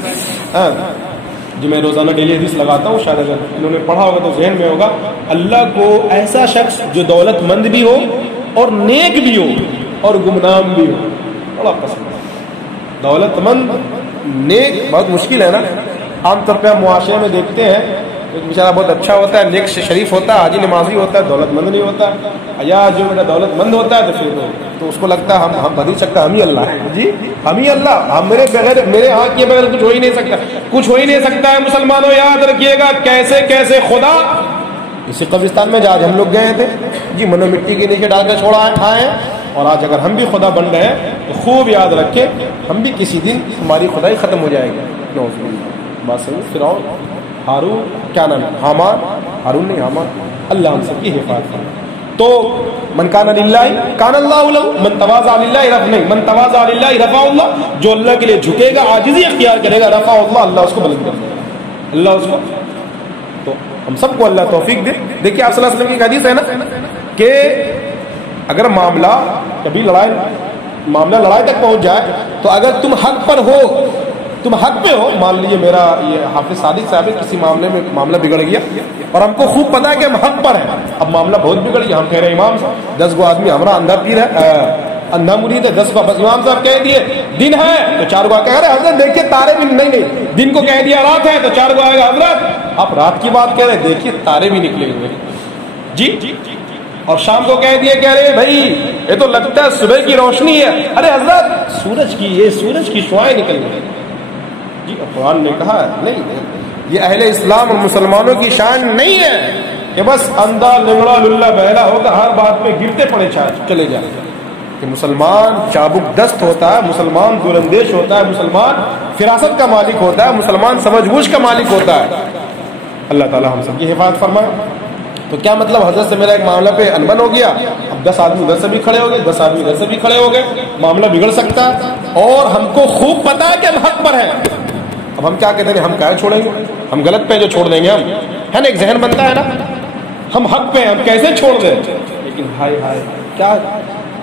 جو میں روزانہ ڈیلی حدیث لگاتا ہوں, شاید اگر انہوں نے پڑھا ہوگا تو ذہن میں ہوگا. اللہ کو ایسا شخص جو دولت مند بھی ہو اور نیک بھی ہو اور گمنام بھی ہو بڑا پسند ہے. دولت مند نیک بہت مشکل ہے نا. عام طور پہ ہم معاشرے میں دیکھتے ہیں ایک بیچارہ بہت اچھا ہوتا ہے, نیک شریف ہوتا ہے, حاجی نمازی ہوتا ہے, دولت مند نہیں ہوتا. یا جو میرا دولت مند ہوتا ہے تو پھر تو اس کو لگتا ہے ہم بدل سکتا, ہم ہی اللہ ہے جی, ہم ہی اللہ, ہم میرے ہاتھ کے بغیر کچھ ہو ہی نہیں سکتا, کچھ ہو ہی نہیں سکتا ہے. مسلمانوں یاد رکھیے گا کیسے کیسے خدا اسی قبرستان میں آج ہم لوگ گئے تھے جی, منو مٹی کے نیچے ڈال کر چھوڑا آئے ہیں, اور آج اگر ہم بھی خدا بن گئے تو خوب یاد رکھیں ہم بھی کسی دن ہماری خدائی ختم ہو جائے گی. بات صحیح. فرعون, ہارون, کیا نام ہے, حامان, ہارون نہیں حامان. اللہ ہم سب کی حفاظت کرے. تو من کان للہ کان اللہ لہ, من تواضع للہ رفع, نہیں من تواضع للہ رفع اللہ, جو اللہ کے لیے جھکے گا عاجزی اختیار کرے گا رفع اللہ, اللہ اس کو بلند کر دے گا, اللہ اس کو. تو ہم سب کو اللہ توفیق دے. دیکھیے آپ صلی اللہ علیہ وسلم کی حدیث ہے نا کہ اگر معاملہ کبھی لڑائی تک پہنچ جائے تو اگر تم حق پر ہو, تم حق پہ ہو, مان لیجیے میرا یہ حافظ صادق صاحب کسی معاملے میں معاملہ بگڑ گیا اور ہم کو خوب پتا ہے کہ ہم حق پر ہیں, اب معاملہ بہت بگڑ گیا, ہم کہہ رہے ہیں امام صاحب 10 آدمی ہمارا اندھا پیر ہے, اندھا مرید ہے, 10 بس امام صاحب کہہ دیے دن ہے تو 4 کہہ رہے حضرت دیکھیے تارے بھی نہیں, دن کو کہہ دیا رات ہے تو 4 آئے گا حضرت آپ رات کی بات کہہ رہے دیکھیے تارے بھی نکلے ہوئے جی, اور شام کو کہہ دیے کہہ رہے بھائی یہ تو لگتا ہے صبح کی روشنی ہے, ارے حضرت سورج کی شعاعیں نکل گئی جی. قرآن نے کہا نہیں, یہ اہل اسلام اور مسلمانوں کی شان نہیں ہے کہ بس اندھا لنگڑا للہ بہلا ہوگا ہر بات میں گرتے پڑے چلے جائیں. کہ مسلمان چابک دست ہوتا ہے, مسلمان دوراندیش ہوتا ہے, مسلمان فراست کا مالک ہوتا ہے, مسلمان سمجھ بوجھ کا مالک ہوتا ہے. اللہ تعالی ہم سب کی حفاظت فرمائے. تو کیا مطلب حضرت سے میرا ایک معاملہ پہ انبن ہو گیا, اب 10 آدمی ادھر سے بھی کھڑے ہو گئے, 10 آدمی ادھر سے بھی کھڑے ہو گئے, معاملہ بگڑ سکتا ہے. اور ہم کو خوب پتا ہے کہ ہم حق پر ہیں, اب ہم کیا کہتے ہیں ہم کیا چھوڑیں گے, ہم غلط پہ جو چھوڑ دیں گے ہم, ہے نا, ایک ذہن بنتا ہے نا, ہم حق پہ ہم کیسے چھوڑ دیں. لیکن ہائے ہائے کیا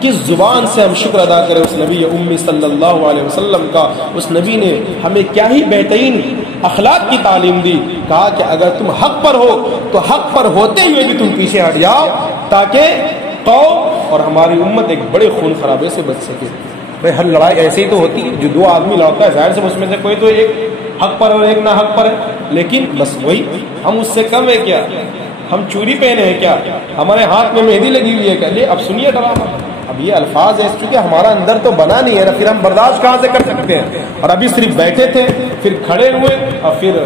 کس زبان سے ہم شکر ادا کریں اس نبی امی صلی اللہ علیہ وسلم کا. اس نبی نے ہمیں کیا ہی بہترین اخلاق کی تعلیم دی, کہا کہ اگر تم حق پر ہو تو حق پر ہوتے ہوئے بھی تم پیچھے ہٹ جاؤ تاکہ قوم اور ہماری امت ایک بڑے خون خرابے سے بچ سکے. ہر لڑائی ایسے ہی تو ہوتی ہے, جو 2 آدمی لڑتا ہے ظاہر سے اس میں سے کوئی تو ایک حق پر اور ایک نہ حق پر ہے, لیکن بس وہی ہم اس سے کم ہے کیا, ہم چوری پہنے ہیں کیا, ہمارے ہاتھ میں مہندی لگی ہوئی ہے کیا. لے اب سنیے ڈرامہ, اب یہ الفاظ ہے چونکہ ہمارا اندر تو بنا نہیں ہے نا, پھر ہم برداشت کہاں سے کر سکتے ہیں. اور ابھی صرف بیٹھے تھے پھر کھڑے ہوئے اور پھر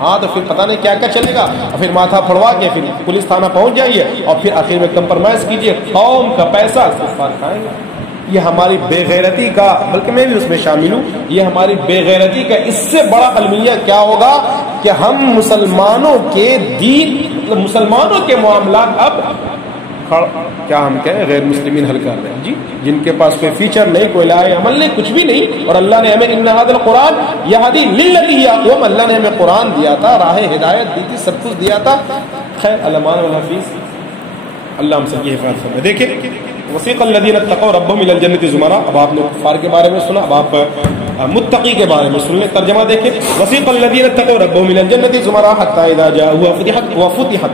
ہاں تو پھر پتہ نہیں کیا کیا چلے گا, اور پھر ماتھا پھڑوا کے پھر پولیس تھانہ پہنچ جائیے اور پھر آخر میں کمپرمائز کیجیے, قوم کا پیسہ کھائیں گے. یہ ہماری بے غیرتی کا, بلکہ میں بھی اس میں شامل ہوں, یہ ہماری بے غیرتی کا اس سے بڑا المیہ کیا ہوگا کہ ہم مسلمانوں کے دین, مسلمانوں کے معاملات اب کیا ہم کہیں غیر مسلمین حل کر رہے ہیں جی، جن کے پاس کوئی فیچر نہیں، کوئی لائے عمل نہیں، کچھ بھی نہیں، اور اللہ نے ہمیں ان ھذا القرآن یہدی للتی ہی اقوم، اللہ نے ہمیں قرآن دیا تھا، راہ ہدایت دی تھی، سب کچھ دیا تھا. خیر علمان والحفیظ اللہ ہم سب کی حفاظت فرمائے. دیکھیں وسیق الذین اتقوا ربهم الى الجنة زمرا. اب آپ نے کفار کے بارے میں سنا، اب آپ متقی کے بارے میں سن لیں. ترجمہ دیکھیں، وسیق الذین اتقوا ربهم الى الجنة زمرا حتى اذا جاءوها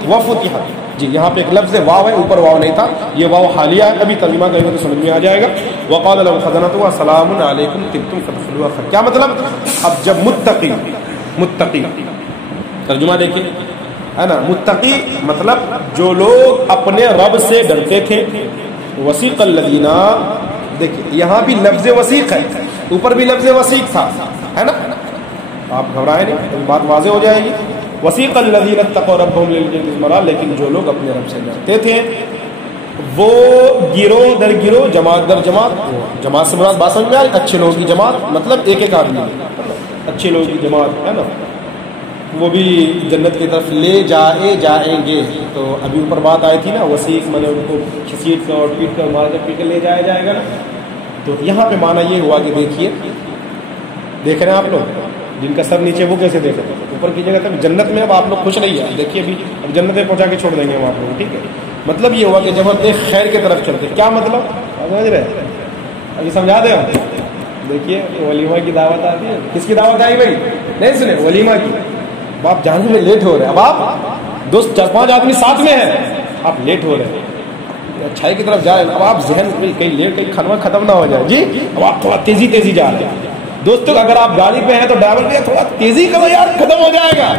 وفتحت. جی یہاں پہ ایک لفظ واو ہے، اوپر واو نہیں تھا، یہ واو حالیہ ہے. ابھی ترجمہ کریں گے تو سمجھ میں آ جائے گا. وقال لهم خزنتها سلام علیکم طبتم فادخلوها. کیا مطلب؟ اب جب متقی ترجمہ دیکھیں ہے نا، متقی مطلب جو لوگ اپنے رب سے ڈرتے تھے. وسیق الذین، دیکھیں یہاں بھی لفظ وسیق ہے، اوپر بھی لفظ وسیق تھا، ہے نا. آپ گھبرائیں نہیں، بات واضح ہو جائے گی. وسیق الذین اتقوا ربهم الى الجنة زمرا، لیکن جو لوگ اپنے رب سے ڈرتے تھے وہ گروہ در گروہ، جماعت در جماعت. جماعت سے مراد بات سمجھ میں آئی؟ اچھے لوگوں کی جماعت، مطلب ایک ایک آدمی، اچھے لوگوں کی جماعت ہے نا، وہ بھی جنت کی طرف لے جائیں گے. تو ابھی اوپر بات آئی تھی نا، وسیق میں نے ان کو کھسیٹ کر اور پیٹ کر مار کر پیٹ کر لے جایا جائے گا نا. تو یہاں پہ معنی یہ ہوا کہ دیکھیے، دیکھ رہے ہیں آپ لوگ جن کا سر نیچے وہ کیسے دیکھ رہے ہیں، اوپر کی جگہ تک جنت میں. اب آپ لوگ خوش رہیے، دیکھیے ابھی اب جنت میں پہنچا کے چھوڑ دیں گے ہم آپ لوگ، ٹھیک ہے. مطلب یہ ہوا کہ جب ہم ایک خیر کی طرف چلتے، کیا مطلب سمجھ رہے ہیں؟ ابھی سمجھا دیں ہم. دیکھیے ولیمہ کی دعوت آتی ہے، کس کی دعوت آئی بھائی؟ نہیں سنے؟ ولیمہ کی. اب آپ جانے میں لیٹ ہو رہے ہیں، اب آپ دوست 4-5 آدمی ساتھ میں ہیں، آپ لیٹ ہو رہے ہیں، اچھائی کی طرف جا رہے ہیں. اب آپ ذہن کہیں لیٹ، کہیں کھانا ختم نہ ہو جائے جی. اب آپ تھوڑا تیزی جا رہے ہیں. دوستوں اگر آپ گاڑی پہ ہیں تو ڈرائیور کیا تھوڑا تیزی کرو یار، ختم ہو جائے گا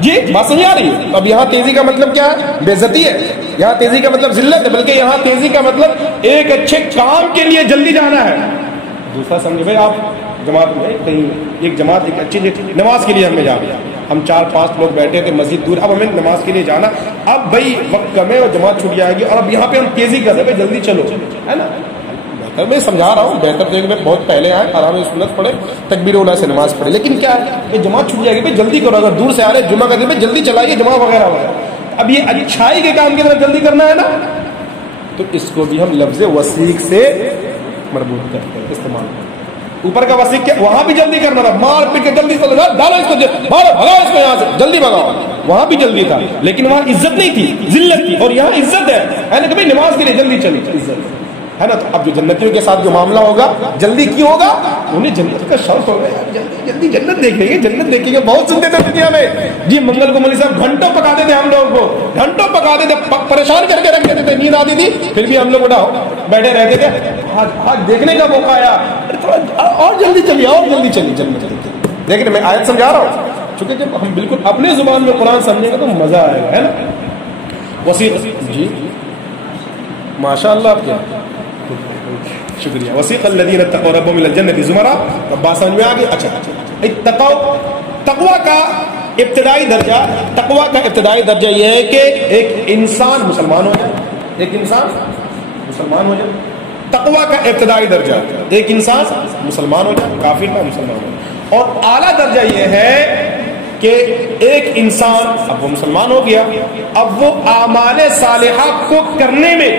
جی. بات سمجھ آ رہی ہے؟ اب یہاں تیزی کا مطلب کیا ہے؟ بے عزتی ہے. یہاں تیزی کا مطلب ذلت ہے، بلکہ یہاں تیزی کا مطلب ایک اچھے کام کے لیے جلدی جانا ہے. دوسرا سمجھے بھائی، آپ جماعت میں کہیں ایک جماعت ایک اچھی نماز کے لیے ہمیں جا رہے ہیں، ہم 4-5 لوگ بیٹھے تھے مسجد دور، اب ہمیں نماز کے لیے جانا. اب بھائی وقت کم ہے اور جماعت چھوٹ جائے گی، اور اب یہاں پہ ہم تیزی کر رہے ہیں، جلدی چلو، ہے نا. بہتر میں سمجھا رہا ہوں، بہتر دیکھ میں بہت پہلے آئے، آرام سنت پڑھے، تکبیر اولا سے نماز پڑھے. لیکن کیا ہے کہ جماعت چھوٹ جائے گی، بھائی جلدی کرو. اگر دور سے آ رہے جمعہ کا دن میں جلدی چلائیے جمعہ وغیرہ وغیرہ. اب یہ اچھائی کے کام کی طرف جلدی کرنا ہے نا، تو اس کو بھی ہم لفظ وسیق سے مربوط کرتے ہیں، استعمال کرتے ہیں. اوپر کا وسیق کیا؟ وہاں بھی جلدی کرنا تھا، مار پیٹ کے جلدی چلو، ڈالو اس کو، مارو بھگاؤ اس کو یہاں سے، جلدی بھگاؤ. وہاں بھی جلدی تھا، لیکن وہاں عزت نہیں تھی، ذلت تھی. اور یہاں عزت ہے نا کہ بھائی نماز کے لیے جلدی چلی، عزت ہے نا. تو اب جو جنتیوں کے ساتھ جو معاملہ ہوگا، جلدی کیوں ہوگا؟ انہیں جنت کا شوق ہوگا، جلدی جنت دیکھیں گے، جنت دیکھیں گے. بہت سنتے تھے دنیا میں جی، منگل کو مولوی صاحب گھنٹوں پکاتے تھے ہم لوگوں کو، گھنٹوں پکاتے تھے، پریشان کر کے رکھ دیتے تھے، نیند آتی تھی پھر بھی ہم لوگ بیٹھے رہتے تھے. آج دیکھنے کا موقع آیا، اور جلدی چلیے، اور جلدی چلیے جنت دیکھیں. لیکن میں آیت سمجھا رہا ہوں، چونکہ جب ہم بالکل اپنے زبان میں قرآن سمجھیں گے تو مزہ آئے گا، ہے نا. وسیق جی ماشاء اللہ، آپ کیا شکریہ. وسیق الذین اتقوا ربهم الى الجنة زمرا. اب بات سمجھ میں آ گئی. اچھا اتقوا، تقویٰ کا ابتدائی درجہ یہ ہے کہ ایک انسان مسلمان ہو جائے، ایک انسان مسلمان ہو جائے. تقویٰ کا ابتدائی درجہ ایک انسان مسلمان ہو جائے، کافر کا مسلمان ہو جائے. اور اعلیٰ درجہ یہ ہے کہ ایک انسان اب وہ مسلمان ہو گیا، اب وہ اعمال صالحہ کو کرنے میں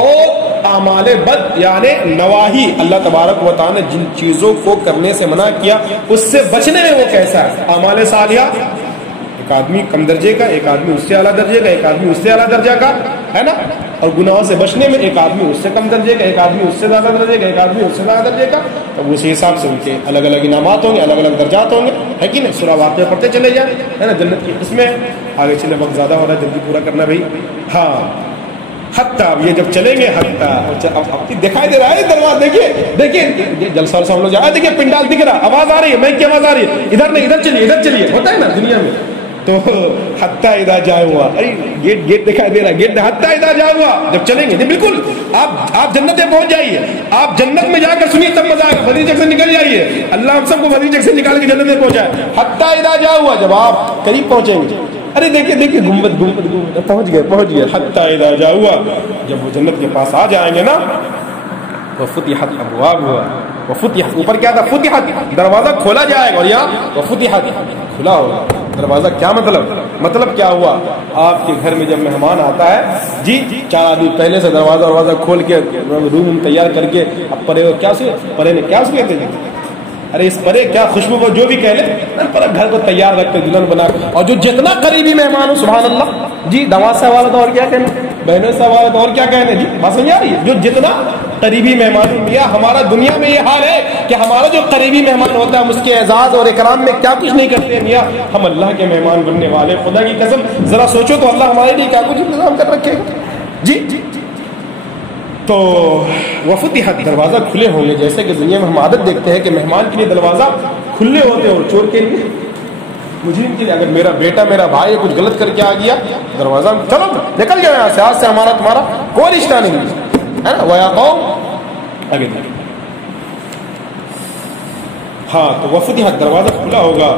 اور اعمال بد یعنی نواہی، اللہ تبارک و تعالی نے جن چیزوں کو کرنے سے منع کیا اس سے بچنے میں وہ کیسا ہے. اعمال صالحہ، ایک آدمی کم درجے کا، ایک آدمی اس سے اعلیٰ درجے کا، ایک آدمی اس سے اعلیٰ درجہ کا، ہے نا. اور گناہوں سے بچنے میں ایک آدمی اس سے کم درجے کا، ایک آدمی اس سے زیادہ درجے کا، ایک آدمی اس سے زیادہ درجے کا. تو اسی حساب سے ان کے الگ الگ انعامات ہوں گے، الگ الگ درجات ہوں گے، ہے کہ نہیں. سورہ واقعہ پڑھتے چلے جائیں، ہے نا. جنت کی قسمیں آگے چلے، وقت زیادہ ہو رہا ہے، جلدی پورا کرنا بھائی. ہاں حتیٰ یہ جب چلیں گے، حتیٰ دکھائی دے رہا ہے دروازہ، دیکھیے جلسہ ہم لوگ جا، دیکھیے پنڈال دکھ رہا، آواز آ رہی ہے، میں کی آواز آ رہی ہے، ادھر نہیں ادھر چلیے، ادھر چلیے، ہوتا ہے نا دنیا میں. تو حتیٰ اذا جاء ہوا، ارے گیٹ دکھائی دے رہا ہے، گیٹ حتیٰ اذا جاء ہوا، جب چلیں گے بالکل آپ جنت میں پہنچ جائیے. آپ جنت میں جا کر سنیے تب مزہ آئے گا. فضیل چک سے نکل جائیے، اللہ ہم سب کو فضیل چک سے نکال کے جنت میں پہنچائے. حتیٰ اذا جاء ہوا، جب آپ قریب پہنچیں گے، ارے دیکھیے گنبد پہنچ گئے. حتیٰ اذا جاء ہوا، جب وہ جنت کے پاس آ جائیں گے نا، وفتحت ابوابها، وفتحت اوپر کیا تھا؟ فتحت، دروازہ کھولا جائے گا، اور یہاں وفتحت کھلا ہوگا. دروازہ کیا مطلب کیا ہوا؟ آپ کے گھر میں جب مہمان آتا ہے جی 4 آدمی پہلے سے دروازہ کھول کے روم تیار کر کے اب پرے نے کیا کہتے ہیں، ارے اس پرے کیا خوشبو کو جو بھی کہہ لے پر گھر کو تیار رکھ کے دلہن بنا کے، اور جو جتنا قریبی مہمان ہو سبحان اللہ جی، دعوت سے حوالہ تو اور کیا کہنے، بہنوں سے حوالہ تو اور کیا کہنے جی، بات سمجھ آ رہی ہے؟ جو جتنا قریبی مہمان ہو، ہمارا دنیا میں یہ حال ہے کہ ہمارا جو قریبی مہمان ہوتا ہے ہم اس کے اعزاز اور اکرام میں کیا کچھ نہیں کرتے ہیں، ہم اللہ کے مہمان بننے والے، خدا کی قسم ذرا سوچو تو اللہ ہمارے لیے کیا کچھ انتظام کر رکھے گا جی۔ تو وفتحت دروازہ کھلے ہوں گے، جیسے کہ دنیا میں ہم عادت دیکھتے ہیں کہ مہمان کے لیے دروازہ کھلے ہوتے ہیں اور چور کے لیے، مجرم کے لیے، اگر میرا بیٹا میرا بھائی کچھ غلط کر کے آ گیا دروازہ چلو نکل گیا یہاں سے، آج سے ہمارا تمہارا کوئی رشتہ نہیں ہے نا، ویا قوم آگے دیکھیں۔ ہاں تو وفتحت دروازہ کھلا ہوگا،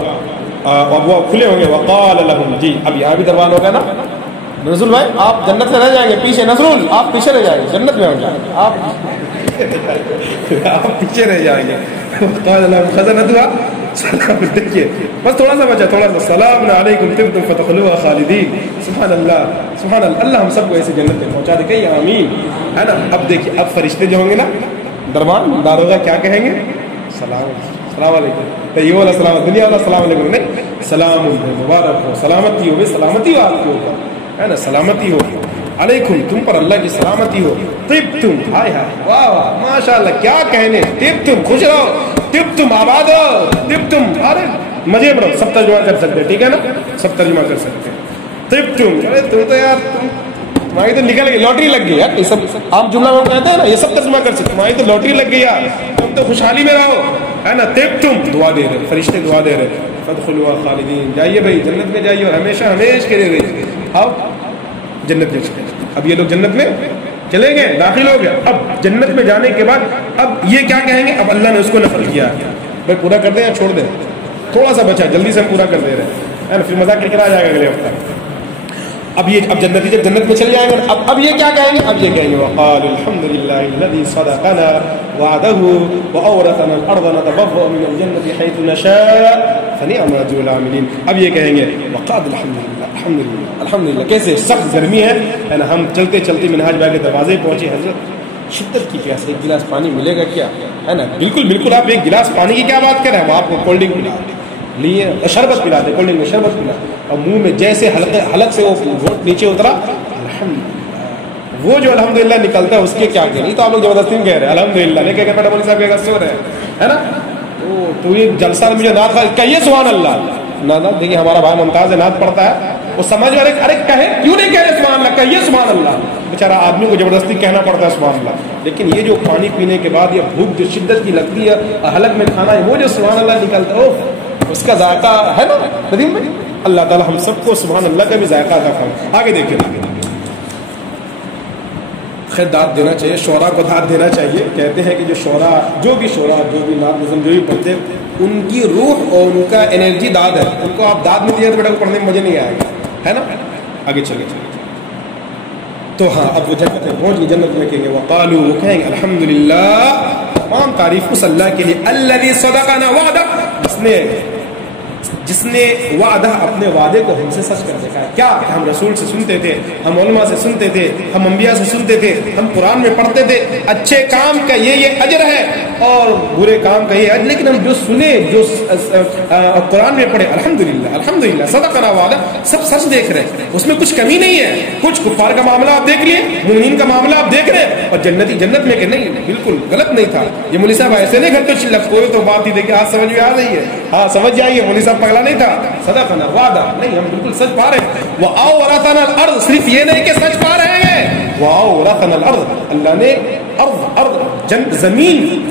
وہ کھلے ہوں گے، وقال لهم جی، اب یہاں بھی دروازہ ہوگا نا، نزول بھائی آپ جنت میں رہ جائیں گے، پیچھے نزول آپ پیچھے رہ جائیں گے، جنت میں ہو جائیں گے آپ پیچھے رہ جائیں گے۔ دیکھیے بس تھوڑا سا بچا، تھوڑا سا، سلام علیکم طبتم فادخلوها خالدین، سبحان اللہ سبحان اللہ، اللہ ہم سب کو ایسے جنت میں پہنچا دے، کہیں آمین، ہے نا۔ اب دیکھیے اب فرشتے جو ہوں گے نا دربان داروغہ کیا کہیں گے؟ السلام علیکم، تو یہ والا سلام دنیا والا السلام علیکم نہیں، سلام مبارک ہو، سلامتی ہو، سلامتی ہو آپ کے اوپر، ہے نا، سلامتی ہو علیکم، تم پر اللہ کی سلامتی ہو، طبتم، ہائے ہائے واہ واہ ماشاء اللہ کیا کہنے، طبتم خوش رہو، طبتم آباد ہو، طبتم ارے مزے میں رہو، سب ترجمہ کر سکتے ہیں ٹھیک ہے نا، سب ترجمہ کر سکتے ہیں، طبتم، ارے تم تو یار تمہاری تو نکل گئی، لاٹری لگ گئی یار، یہ سب عام جملہ میں کہتے ہیں نا، یہ سب ترجمہ کر سکتے، تمہاری تو لاٹری لگ گئی یار، تم تو خوشحالی میں رہو، ہے نا، طبتم دعا دے رہے، فرشتے دعا دے رہے، فادخلوها خالدین، جائیے بھائی جنت میں جائیے اور ہمیشہ ہمیشہ کے لیے رہیے، اب جنت میں چلے، اب یہ لوگ جنت میں چلے گئے، داخل ہو گیا، اب جنت میں جانے کے بعد اب یہ کیا کہیں گے، اب اللہ نے اس کو نقل کیا ہے، بھائی پورا کر دیں یا چھوڑ دیں، تھوڑا سا بچا جلدی سے ہم پورا کر دے رہے ہیں، پھر مزاق کرکرا آ جائے گا اگلے ہفتہ۔ اب یہ اب جنتی جب جنت میں چل جائیں گے، اب یہ کیا کہیں گے، اب یہ کہیں گے وقال الحمد للہ الذي صدقنا وعده واورثنا الارض نتبوأ من الجنة حيث نشاء فنعم اجر العاملين، اب یہ کہیں گے وقال الحمد للہ الحمد للہ الحمد للہ، کیسے سخت گرمی ہے نا، ہم چلتے چلتے منہاج باغ کے دروازے پہنچے، حضرت شدت کی پیاس، ایک گلاس پانی ملے گا کیا، ہے نا، بالکل بالکل، آپ ایک گلاس پانی کی کیا بات کریں، ہم آپ کو کولڈ ڈرنک پلا لیے، شربت پلاتے، کولڈ ڈرنک میں شربت پلا، اور منہ میں جیسے حلق سے وہ گھونٹ نیچے اترا، الحمدللہ، وہ جو الحمدللہ نکلتا ہے اس کے کیا کہیں، تو آپ لوگ زبردستی کہہ رہے ہیں الحمدللہ، نہیں کہہ میڈم صاحب کے سو رہے ہے نا، تو یہ جلسہ مجھے نعت کہیے سبحان اللہ، نہ دیکھیے ہمارا بھائی ممتاز نعت پڑھتا ہے، وہ سمجھ والے ارے کہے کیوں نہیں کہہ رہے سبحان اللہ، کہیے سبحان اللہ، بیچارہ آدمی کو زبردستی کہنا پڑتا ہے سبحان اللہ، لیکن یہ جو پانی پینے کے بعد یہ بھوک جو شدت کی لگتی ہے حلق میں کھانا ہے، وہ جو سبحان اللہ نکلتا ہے اس کا ذائقہ ہے نا ندیم میں، اللہ تعالی ہم سب کو سبحان اللہ کا بھی ذائقہ عطا فرمائے۔ آگے دیکھیں، خیر داد دینا چاہیے، شعراء کو داد دینا چاہیے، کہتے ہیں کہ جو شعراء جو بھی نعت نظم جو بھی پڑھتے ان کی روح اور ان کا انرجی داد ہے، ان کو آپ داد نہیں دیا تو بیٹا کو پڑھنے میں مزے نہیں آئے گا، ہے نا۔ آگے چلے تو ہاں اب وہ جنت میں پہنچ گئی، جنت میں کہیں گے وقالو، وہ کہیں گے الحمدللہ، تمام تعریف اس اللہ کے لیے، الذی صدقنا وعدہ، جس نے وعدہ اپنے وعدے کو ہم سے سچ کر دکھایا، کیا کہ ہم رسول سے سنتے تھے، ہم علماء سے سنتے تھے، ہم انبیاء سے سنتے تھے، ہم قرآن میں پڑھتے تھے، اچھے کام کا یہ اجر ہے اور برے کام کا یہ اجر، لیکن ہم جو سنے جو قرآن میں پڑھے، الحمدللہ الحمدللہ صدقنا وعدہ، سب سچ دیکھ رہے ہیں، اس میں کچھ کمی نہیں ہے، کچھ کفار کا معاملہ آپ دیکھ لیے، مومنین کا معاملہ آپ دیکھ رہے ہیں، اور جنت میں کہ نہیں بالکل غلط نہیں تھا، یہ مولوی صاحب ایسے نہیں کرتے چلک، کوئی تو بات ہی دیکھیے آج سمجھ میں آ رہی ہے، ہاں سمجھ جائیے، مولوی صاحب پگلا نہیں تھا، صدقنا وعدہ نہیں، ہم بالکل سچ پا رہے ہیں، وَأَوْرَثَنَا الْأَرْضَ، صرف یہ نہیں کہ سچ پا رہے ہیں، وَأَوْرَثَنَا الْأَرْضَ، اللہ نے ارض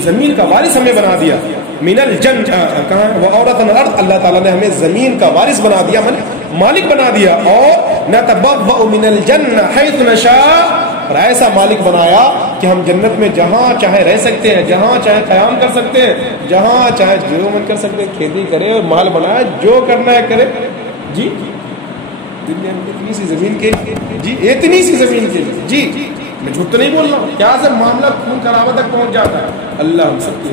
زمین کا وارث ہمیں بنا دیا، من الجن کہاں وَأَوْرَثَنَا الْأَرْضَ، اللہ تعالیٰ نے ہمیں زمین کا وارث بنا دیا، مالک بنا دیا، اور نَتَبَوَّأُ مِنَ الْجَنَّةِ حَيْثُ نَشَاءُ، اور ایسا مالک بنایا کہ ہم جنت میں جہاں چاہے رہ سکتے ہیں، جہاں چاہے قیام کر سکتے ہیں، جہاں چاہے جو من کر سکتے ہیں، کھیتی کرے اور مال بنائے، جو کرنا ہے کرے، جی دنیا میں اتنی سی زمین کے جی اتنی سی زمین کے جی، میں جھوٹ تو نہیں بول رہا ہوں، کیا سب معاملہ خون خرابہ تک پہنچ جاتا ہے، اللہ ہم سب کی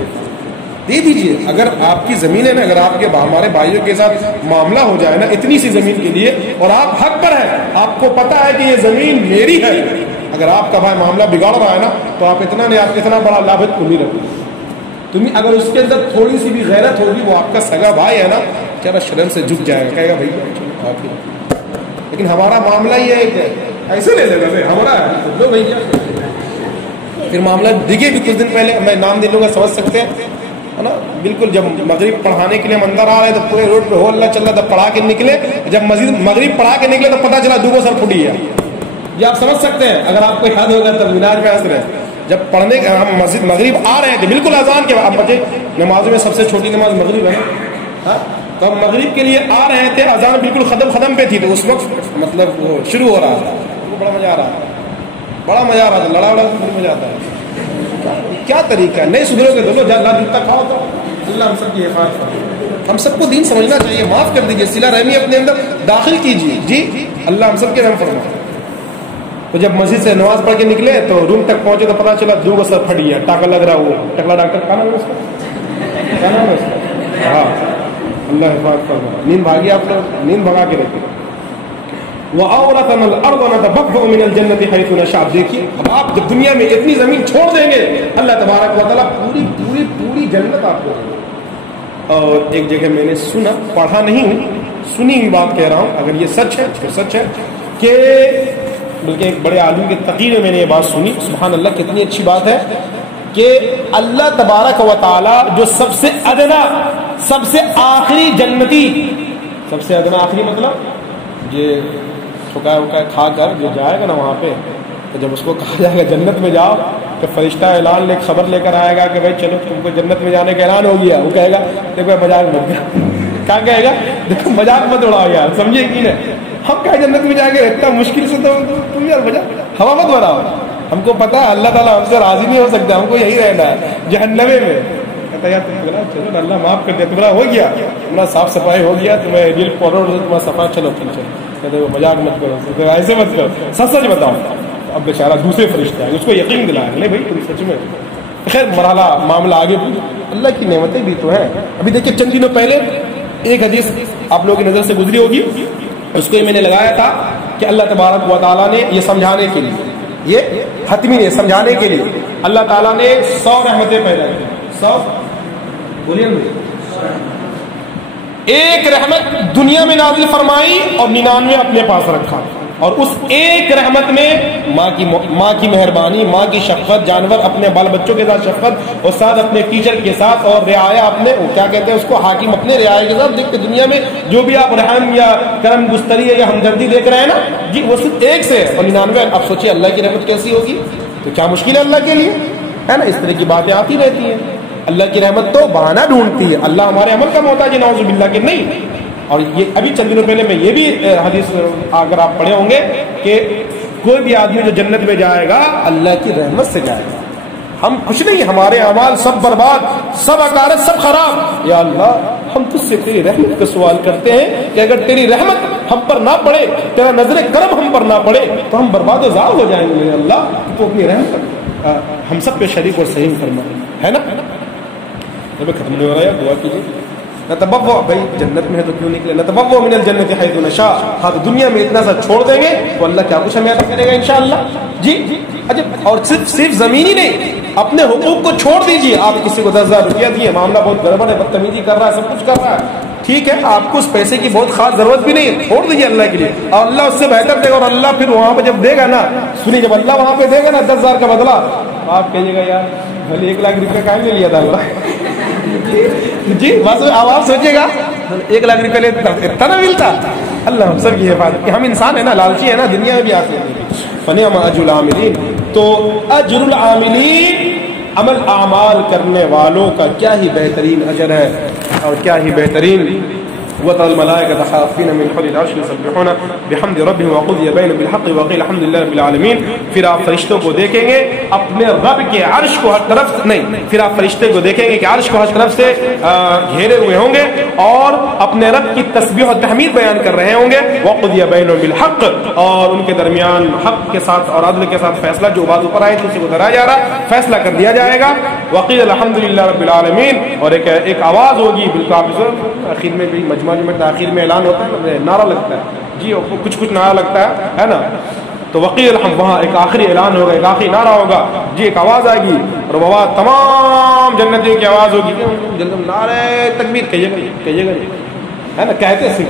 دے دیجئے. اگر آپ کی زمین ہے نا, اگر آپ کے ہمارے بھائیوں کے ساتھ معاملہ ہو جائے نا اتنی سی زمین کے لیے, اور آپ حق پر ہیں, آپ کو پتا ہے کہ یہ زمین میری ہے, اگر آپ کا بھائی معاملہ بگاڑ رہا ہے نا تو آپ اتنا نہیں, آپ اتنا بڑا لابھ تم ہی رکھو. تمہیں اگر اس کے اندر تھوڑی سی بھی غیرت ہوگی, وہ آپ کا سگا بھائی ہے نا, کیا شرم سے جھک جائے گا, کہے گا بھائی آپ ہی. لیکن ہمارا معاملہ یہ ہے کہ ایسے لے لینا بھائی ہمارا ہے لو بھائی. پھر معاملہ دیکھیے بھی کچھ دن پہلے میں نام دے لوں گا, سمجھ سکتے ہیں ہے نا, بالکل جب مغرب پڑھانے کے لیے ہم اندر آ رہے تو پورے روڈ پہ ہو اللہ چل رہا تھا, پڑھا کے نکلے, جب مغرب پڑھا کے نکلے تو پتا چلا دوگو سر پھٹی ہے. یہ آپ سمجھ سکتے ہیں اگر آپ کو یاد ہوگا تب مینار میں ہنس رہے ہیں. جب پڑھنے ہم مسجد مغرب آ رہے تھے بالکل اذان کے بعد, بچے نمازوں میں سب سے چھوٹی نماز مغرب ہے نا, تو ہم مغرب کے لیے آ رہے تھے, اذان بالکل ختم پہ تھی, تو اس وقت مطلب وہ شروع ہو رہا تھا, بڑا مزہ آ رہا تھا, بڑا مزہ آ رہا تھا, لڑا مزہ آتا ہے. کیا طریقہ ہے, نہیں سدھرو گے دونوں اللہ جوتا کھاؤ تو اللہ ہم سب کی حفاظت کرے. ہم سب کو دین سمجھنا چاہیے, معاف کر دیجیے, صلہ رحمی اپنے اندر داخل کیجیے. جی اللہ ہم سب کے رحم فرمائے. تو جب مسجد سے نماز پڑھ کے نکلے تو روم تک پہنچے تو پتا چلا دو سر پھٹی ہے, ٹاکا لگ رہا, وہ ٹکلا ڈاکٹر کا نام ہے اس کا, کیا نام ہے اس کا, ہاں اللہ حفاظت فرمائے. نیند بھاگی, آپ لوگ نیند بھگا کے رکھے. وَأَوْرَثَنَا الْأَرْضَ نَتَبَوَّأُ مِنَ الْجَنَّةِ حَيْثُ نَشَاءُ. دیکھیے اب آپ جب دنیا میں اتنی زمین چھوڑ دیں گے, اللہ تبارک و تعالیٰ پوری پوری پوری جنت آپ کو. اور ایک جگہ میں نے سنا, پڑھا نہیں ہوں, سنی ہوئی بات کہہ رہا ہوں, اگر یہ سچ ہے تو سچ ہے, کہ بلکہ ایک بڑے عالم کے تقریر میں نے یہ بات سنی, سبحان اللہ کتنی اچھی بات ہے, کہ اللہ تبارک و تعالیٰ جو سب سے ادنا, سب سے آخری جنتی, سب سے ادنا آخری مطلب یہ ٹھکا کھا کر جو جائے گا نا وہاں پہ, تو جب اس کو کہا جائے گا جنت میں جاؤ, تو فرشتہ اعلان لے خبر لے کر آئے گا کہ بھائی چلو تم کو جنت میں جانے کا اعلان ہو گیا. وہ کہے گا دیکھو مذاق مت, کیا کہے گا, دیکھو مذاق مت اڑاؤ یار, سمجھے کہ نہیں, ہم کیا جنت میں جائیں گے اتنا مشکل سے, تو تم یار مذاق ہوا مت بڑھاؤ. ہم کو پتا ہے اللہ تعالیٰ ہم سے راضی نہیں ہو سکتا, ہم کو یہی رہنا ہے جہنمے میں. کہتا یار چلو اللہ معاف کر دیا, تمہارا ہو گیا, تمہارا صاف صفائی ہو گیا, تمہیں دل پڑو تمہارا صفا, چلو چلو. کہتے وہ مذاق مت کرو, ایسے مت کرو, سچ بتاؤ. اب بیچارہ دوسرے فرشتے ہیں, اس کو یقین دلایا, نہیں بھائی تم سچ میں. خیر مرحلہ معاملہ آگے, اللہ کی نعمتیں بھی تو ہیں. ابھی دیکھیے چند دنوں پہلے ایک حدیث آپ لوگوں کی نظر سے گزری ہوگی, اس کو میں نے لگایا تھا کہ اللہ تبارک و تعالیٰ نے یہ سمجھانے کے لیے, یہ حتمی نے سمجھانے کے لیے اللہ تعالیٰ نے 100 رحمتیں پیدا کی. 100 بولیے, ایک رحمت دنیا میں نازل فرمائی اور 99 اپنے پاس رکھا, اور اس ایک رحمت میں ماں کی مہربانی, ماں کی شفقت, جانور اپنے بال بچوں کے ساتھ شفقت, استاد اپنے ٹیچر کے ساتھ, اور رعایا اپنے کیا کہتے ہیں اس کو, حاکم اپنے رعایا کے ساتھ. دیکھتے دنیا میں جو بھی آپ رحم یا کرم گستری یا ہمدردی دیکھ رہے ہیں نا جی, وہ صرف ایک سے ہے, اور 99. اب سوچیے اللہ کی رحمت کیسی ہوگی, تو کیا مشکل ہے اللہ کے لیے, ہے نا. اس طرح کی باتیں آتی رہتی ہیں. اللہ کی رحمت تو بہانہ ڈھونڈتی ہے, اللہ ہمارے عمل کا محتاج ہے نعوذ باللہ کہ نہیں. اور یہ ابھی چند دنوں پہلے میں یہ بھی حدیث اگر آپ پڑھے ہوں گے کہ کوئی بھی آدمی جو جنت میں جائے گا اللہ کی رحمت سے جائے گا. ہم کچھ نہیں, ہمارے اعمال سب برباد, سب اکارت, سب خراب. یا اللہ ہم تجھ سے تیری رحمت کا سوال کرتے ہیں کہ اگر تیری رحمت ہم پر نہ پڑے, تیرا نظر کرم ہم پر نہ پڑے, تو ہم برباد و زال ہو جائیں گے. اللہ تو اپنی رحمت ہم سب پہ شریک اور صحیح فرمائے, ہے نا. ختم نہیں ہو رہا ہے, دعا کیجیے. نتبوّأ, بھائی جنت میں ہے تو کیوں نکلے, نتبوّأ من الجنة حيث نشاء. ہاں تو دنیا میں اتنا سا چھوڑ دیں گے تو اللہ کیا کچھ ہمیں عطا کرے گا انشاءاللہ. جی اچھا, اور صرف زمین ہی نہیں, اپنے حقوق کو چھوڑ دیجیے. آپ کسی کو 10,000 روپیہ دیے, معاملہ بہت گڑبڑ ہے, بدتمیزی کر رہا ہے, سب کچھ کر رہا ہے, ٹھیک ہے, آپ کو اس پیسے کی بہت خاص ضرورت بھی نہیں ہے, چھوڑ دیجیے اللہ کے لیے, اور اللہ اس سے بہتر دے گا. اور اللہ پھر وہاں پہ جب دے گا نا, سنیے, جب اللہ وہاں پہ دے گا نا 10,000 کا بدلہ, آپ کہیے گا یار بھلے 1 لاکھ روپیہ کہاں لے لیا تھا جی. بس آواز سوچیے گا, 1 لاکھ روپے اتنا نہ ملتا. اللہ ہم سب کی حفاظت, کہ ہم انسان ہیں نا, لالچی ہے نا, دنیا میں بھی آتے ہیں. فنعم اجر العاملین, تو اجر العاملین, عمل اعمال کرنے والوں کا کیا ہی بہترین اجر ہے, اور کیا ہی بہترین. وترى الملائكة حافين من حول العرش يسبحون بحمد ربهم وقضي بينهم بالحق وقيل الحمد لله رب العالمين. پھر آپ فرشتوں کو دیکھیں گے اپنے رب کے عرش کو ہر طرف نہیں, پھر آپ فرشتے کو دیکھیں گے کہ عرش کو ہر طرف سے گھیرے ہوئے ہوں گے اور اپنے رب کی تسبیح و تحمید بیان کر رہے ہوں گے. وقضي بينهم بالحق, اور ان کے درمیان حق کے ساتھ اور عدل کے ساتھ فیصلہ, جو بات اوپر آئی تھی اسے کو دہرایا جا رہا, فیصلہ کر دیا جائے گا. وقیل الحمدللہ رب العالمین، اور ایک آواز ہوگی بالکل آپ آخر میں بھی مجمع میں تاخیر میں اعلان ہوتا ہے، نعرہ لگتا ہے جی، کچھ نعرہ لگتا ہے نا، تو وقیل الحمد وہاں ایک آخری اعلان ہوگا، ایک آخری نعرہ ہوگا جی، ایک آواز آئے گی اور وہ آواز تمام جنتیوں کی آواز ہوگی، نعرہ تکبیر کہیے گا ہے نا، کہتے ہیں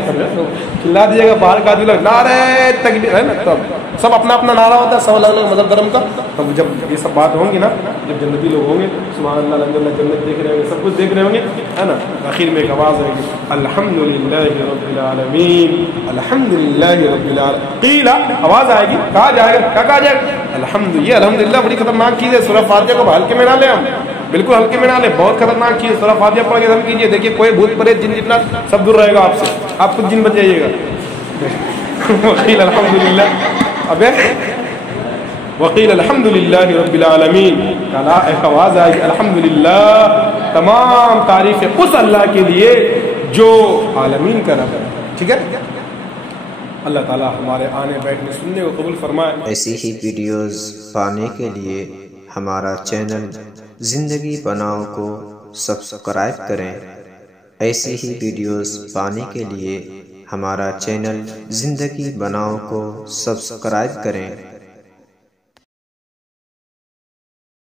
چلا دیجیے گا باہر کا دل، نعرہ تکبیر ہے نا، تب سب اپنا اپنا نعرہ ہوتا ہے، سب الگ الگ مذہب دھرم کا، تب جب یہ سب بات ہوں گی نا، جب جنتی لوگ ہوں گے سبحان اللہ الحمدللہ جنت دیکھ رہے ہوں گے، سب کچھ دیکھ رہے ہوں گے ہے نا، آخر میں ایک آواز آئے گی الحمدللہ رب العالمین، الحمدللہ رب العالمین، قیل آواز آئے گی، کہا جائے گا، کیا کہا جائے گا؟ الحمد، یہ الحمدللہ بڑی خطرناک چیز ہے، سورہ فاتحہ کو ہلکے میں نہ لیں ہم، بالکل ہلکے میں نہ لیں، بہت خطرناک چیز ہے، سورہ فاتحہ پڑھ کے دم کیجیے، دیکھیے کوئی بھوت پریت جن جتنا سب دور رہے گا آپ سے، آپ خود جن بچ جائیے گا۔ وقیل الحمدللہ، ابے وقیل الحمدللہ رب العالمین، کہا ایک آواز آئی الحمدللہ، تمام تعریف اس اللہ کے لیے جو عالمین کا رب ہے، ٹھیک ہے؟ اللہ تعالیٰ ہمارے آنے بیٹھنے سننے کو قبول فرمائے۔ ایسی ہی ویڈیوز پانے کے لیے ہمارا چینل زندگی بناؤ کو سبسکرائب کریں۔ ایسی ہی ویڈیوز پانے کے لیے ہمارا چینل زندگی بناؤ کو سبسکرائب کریں۔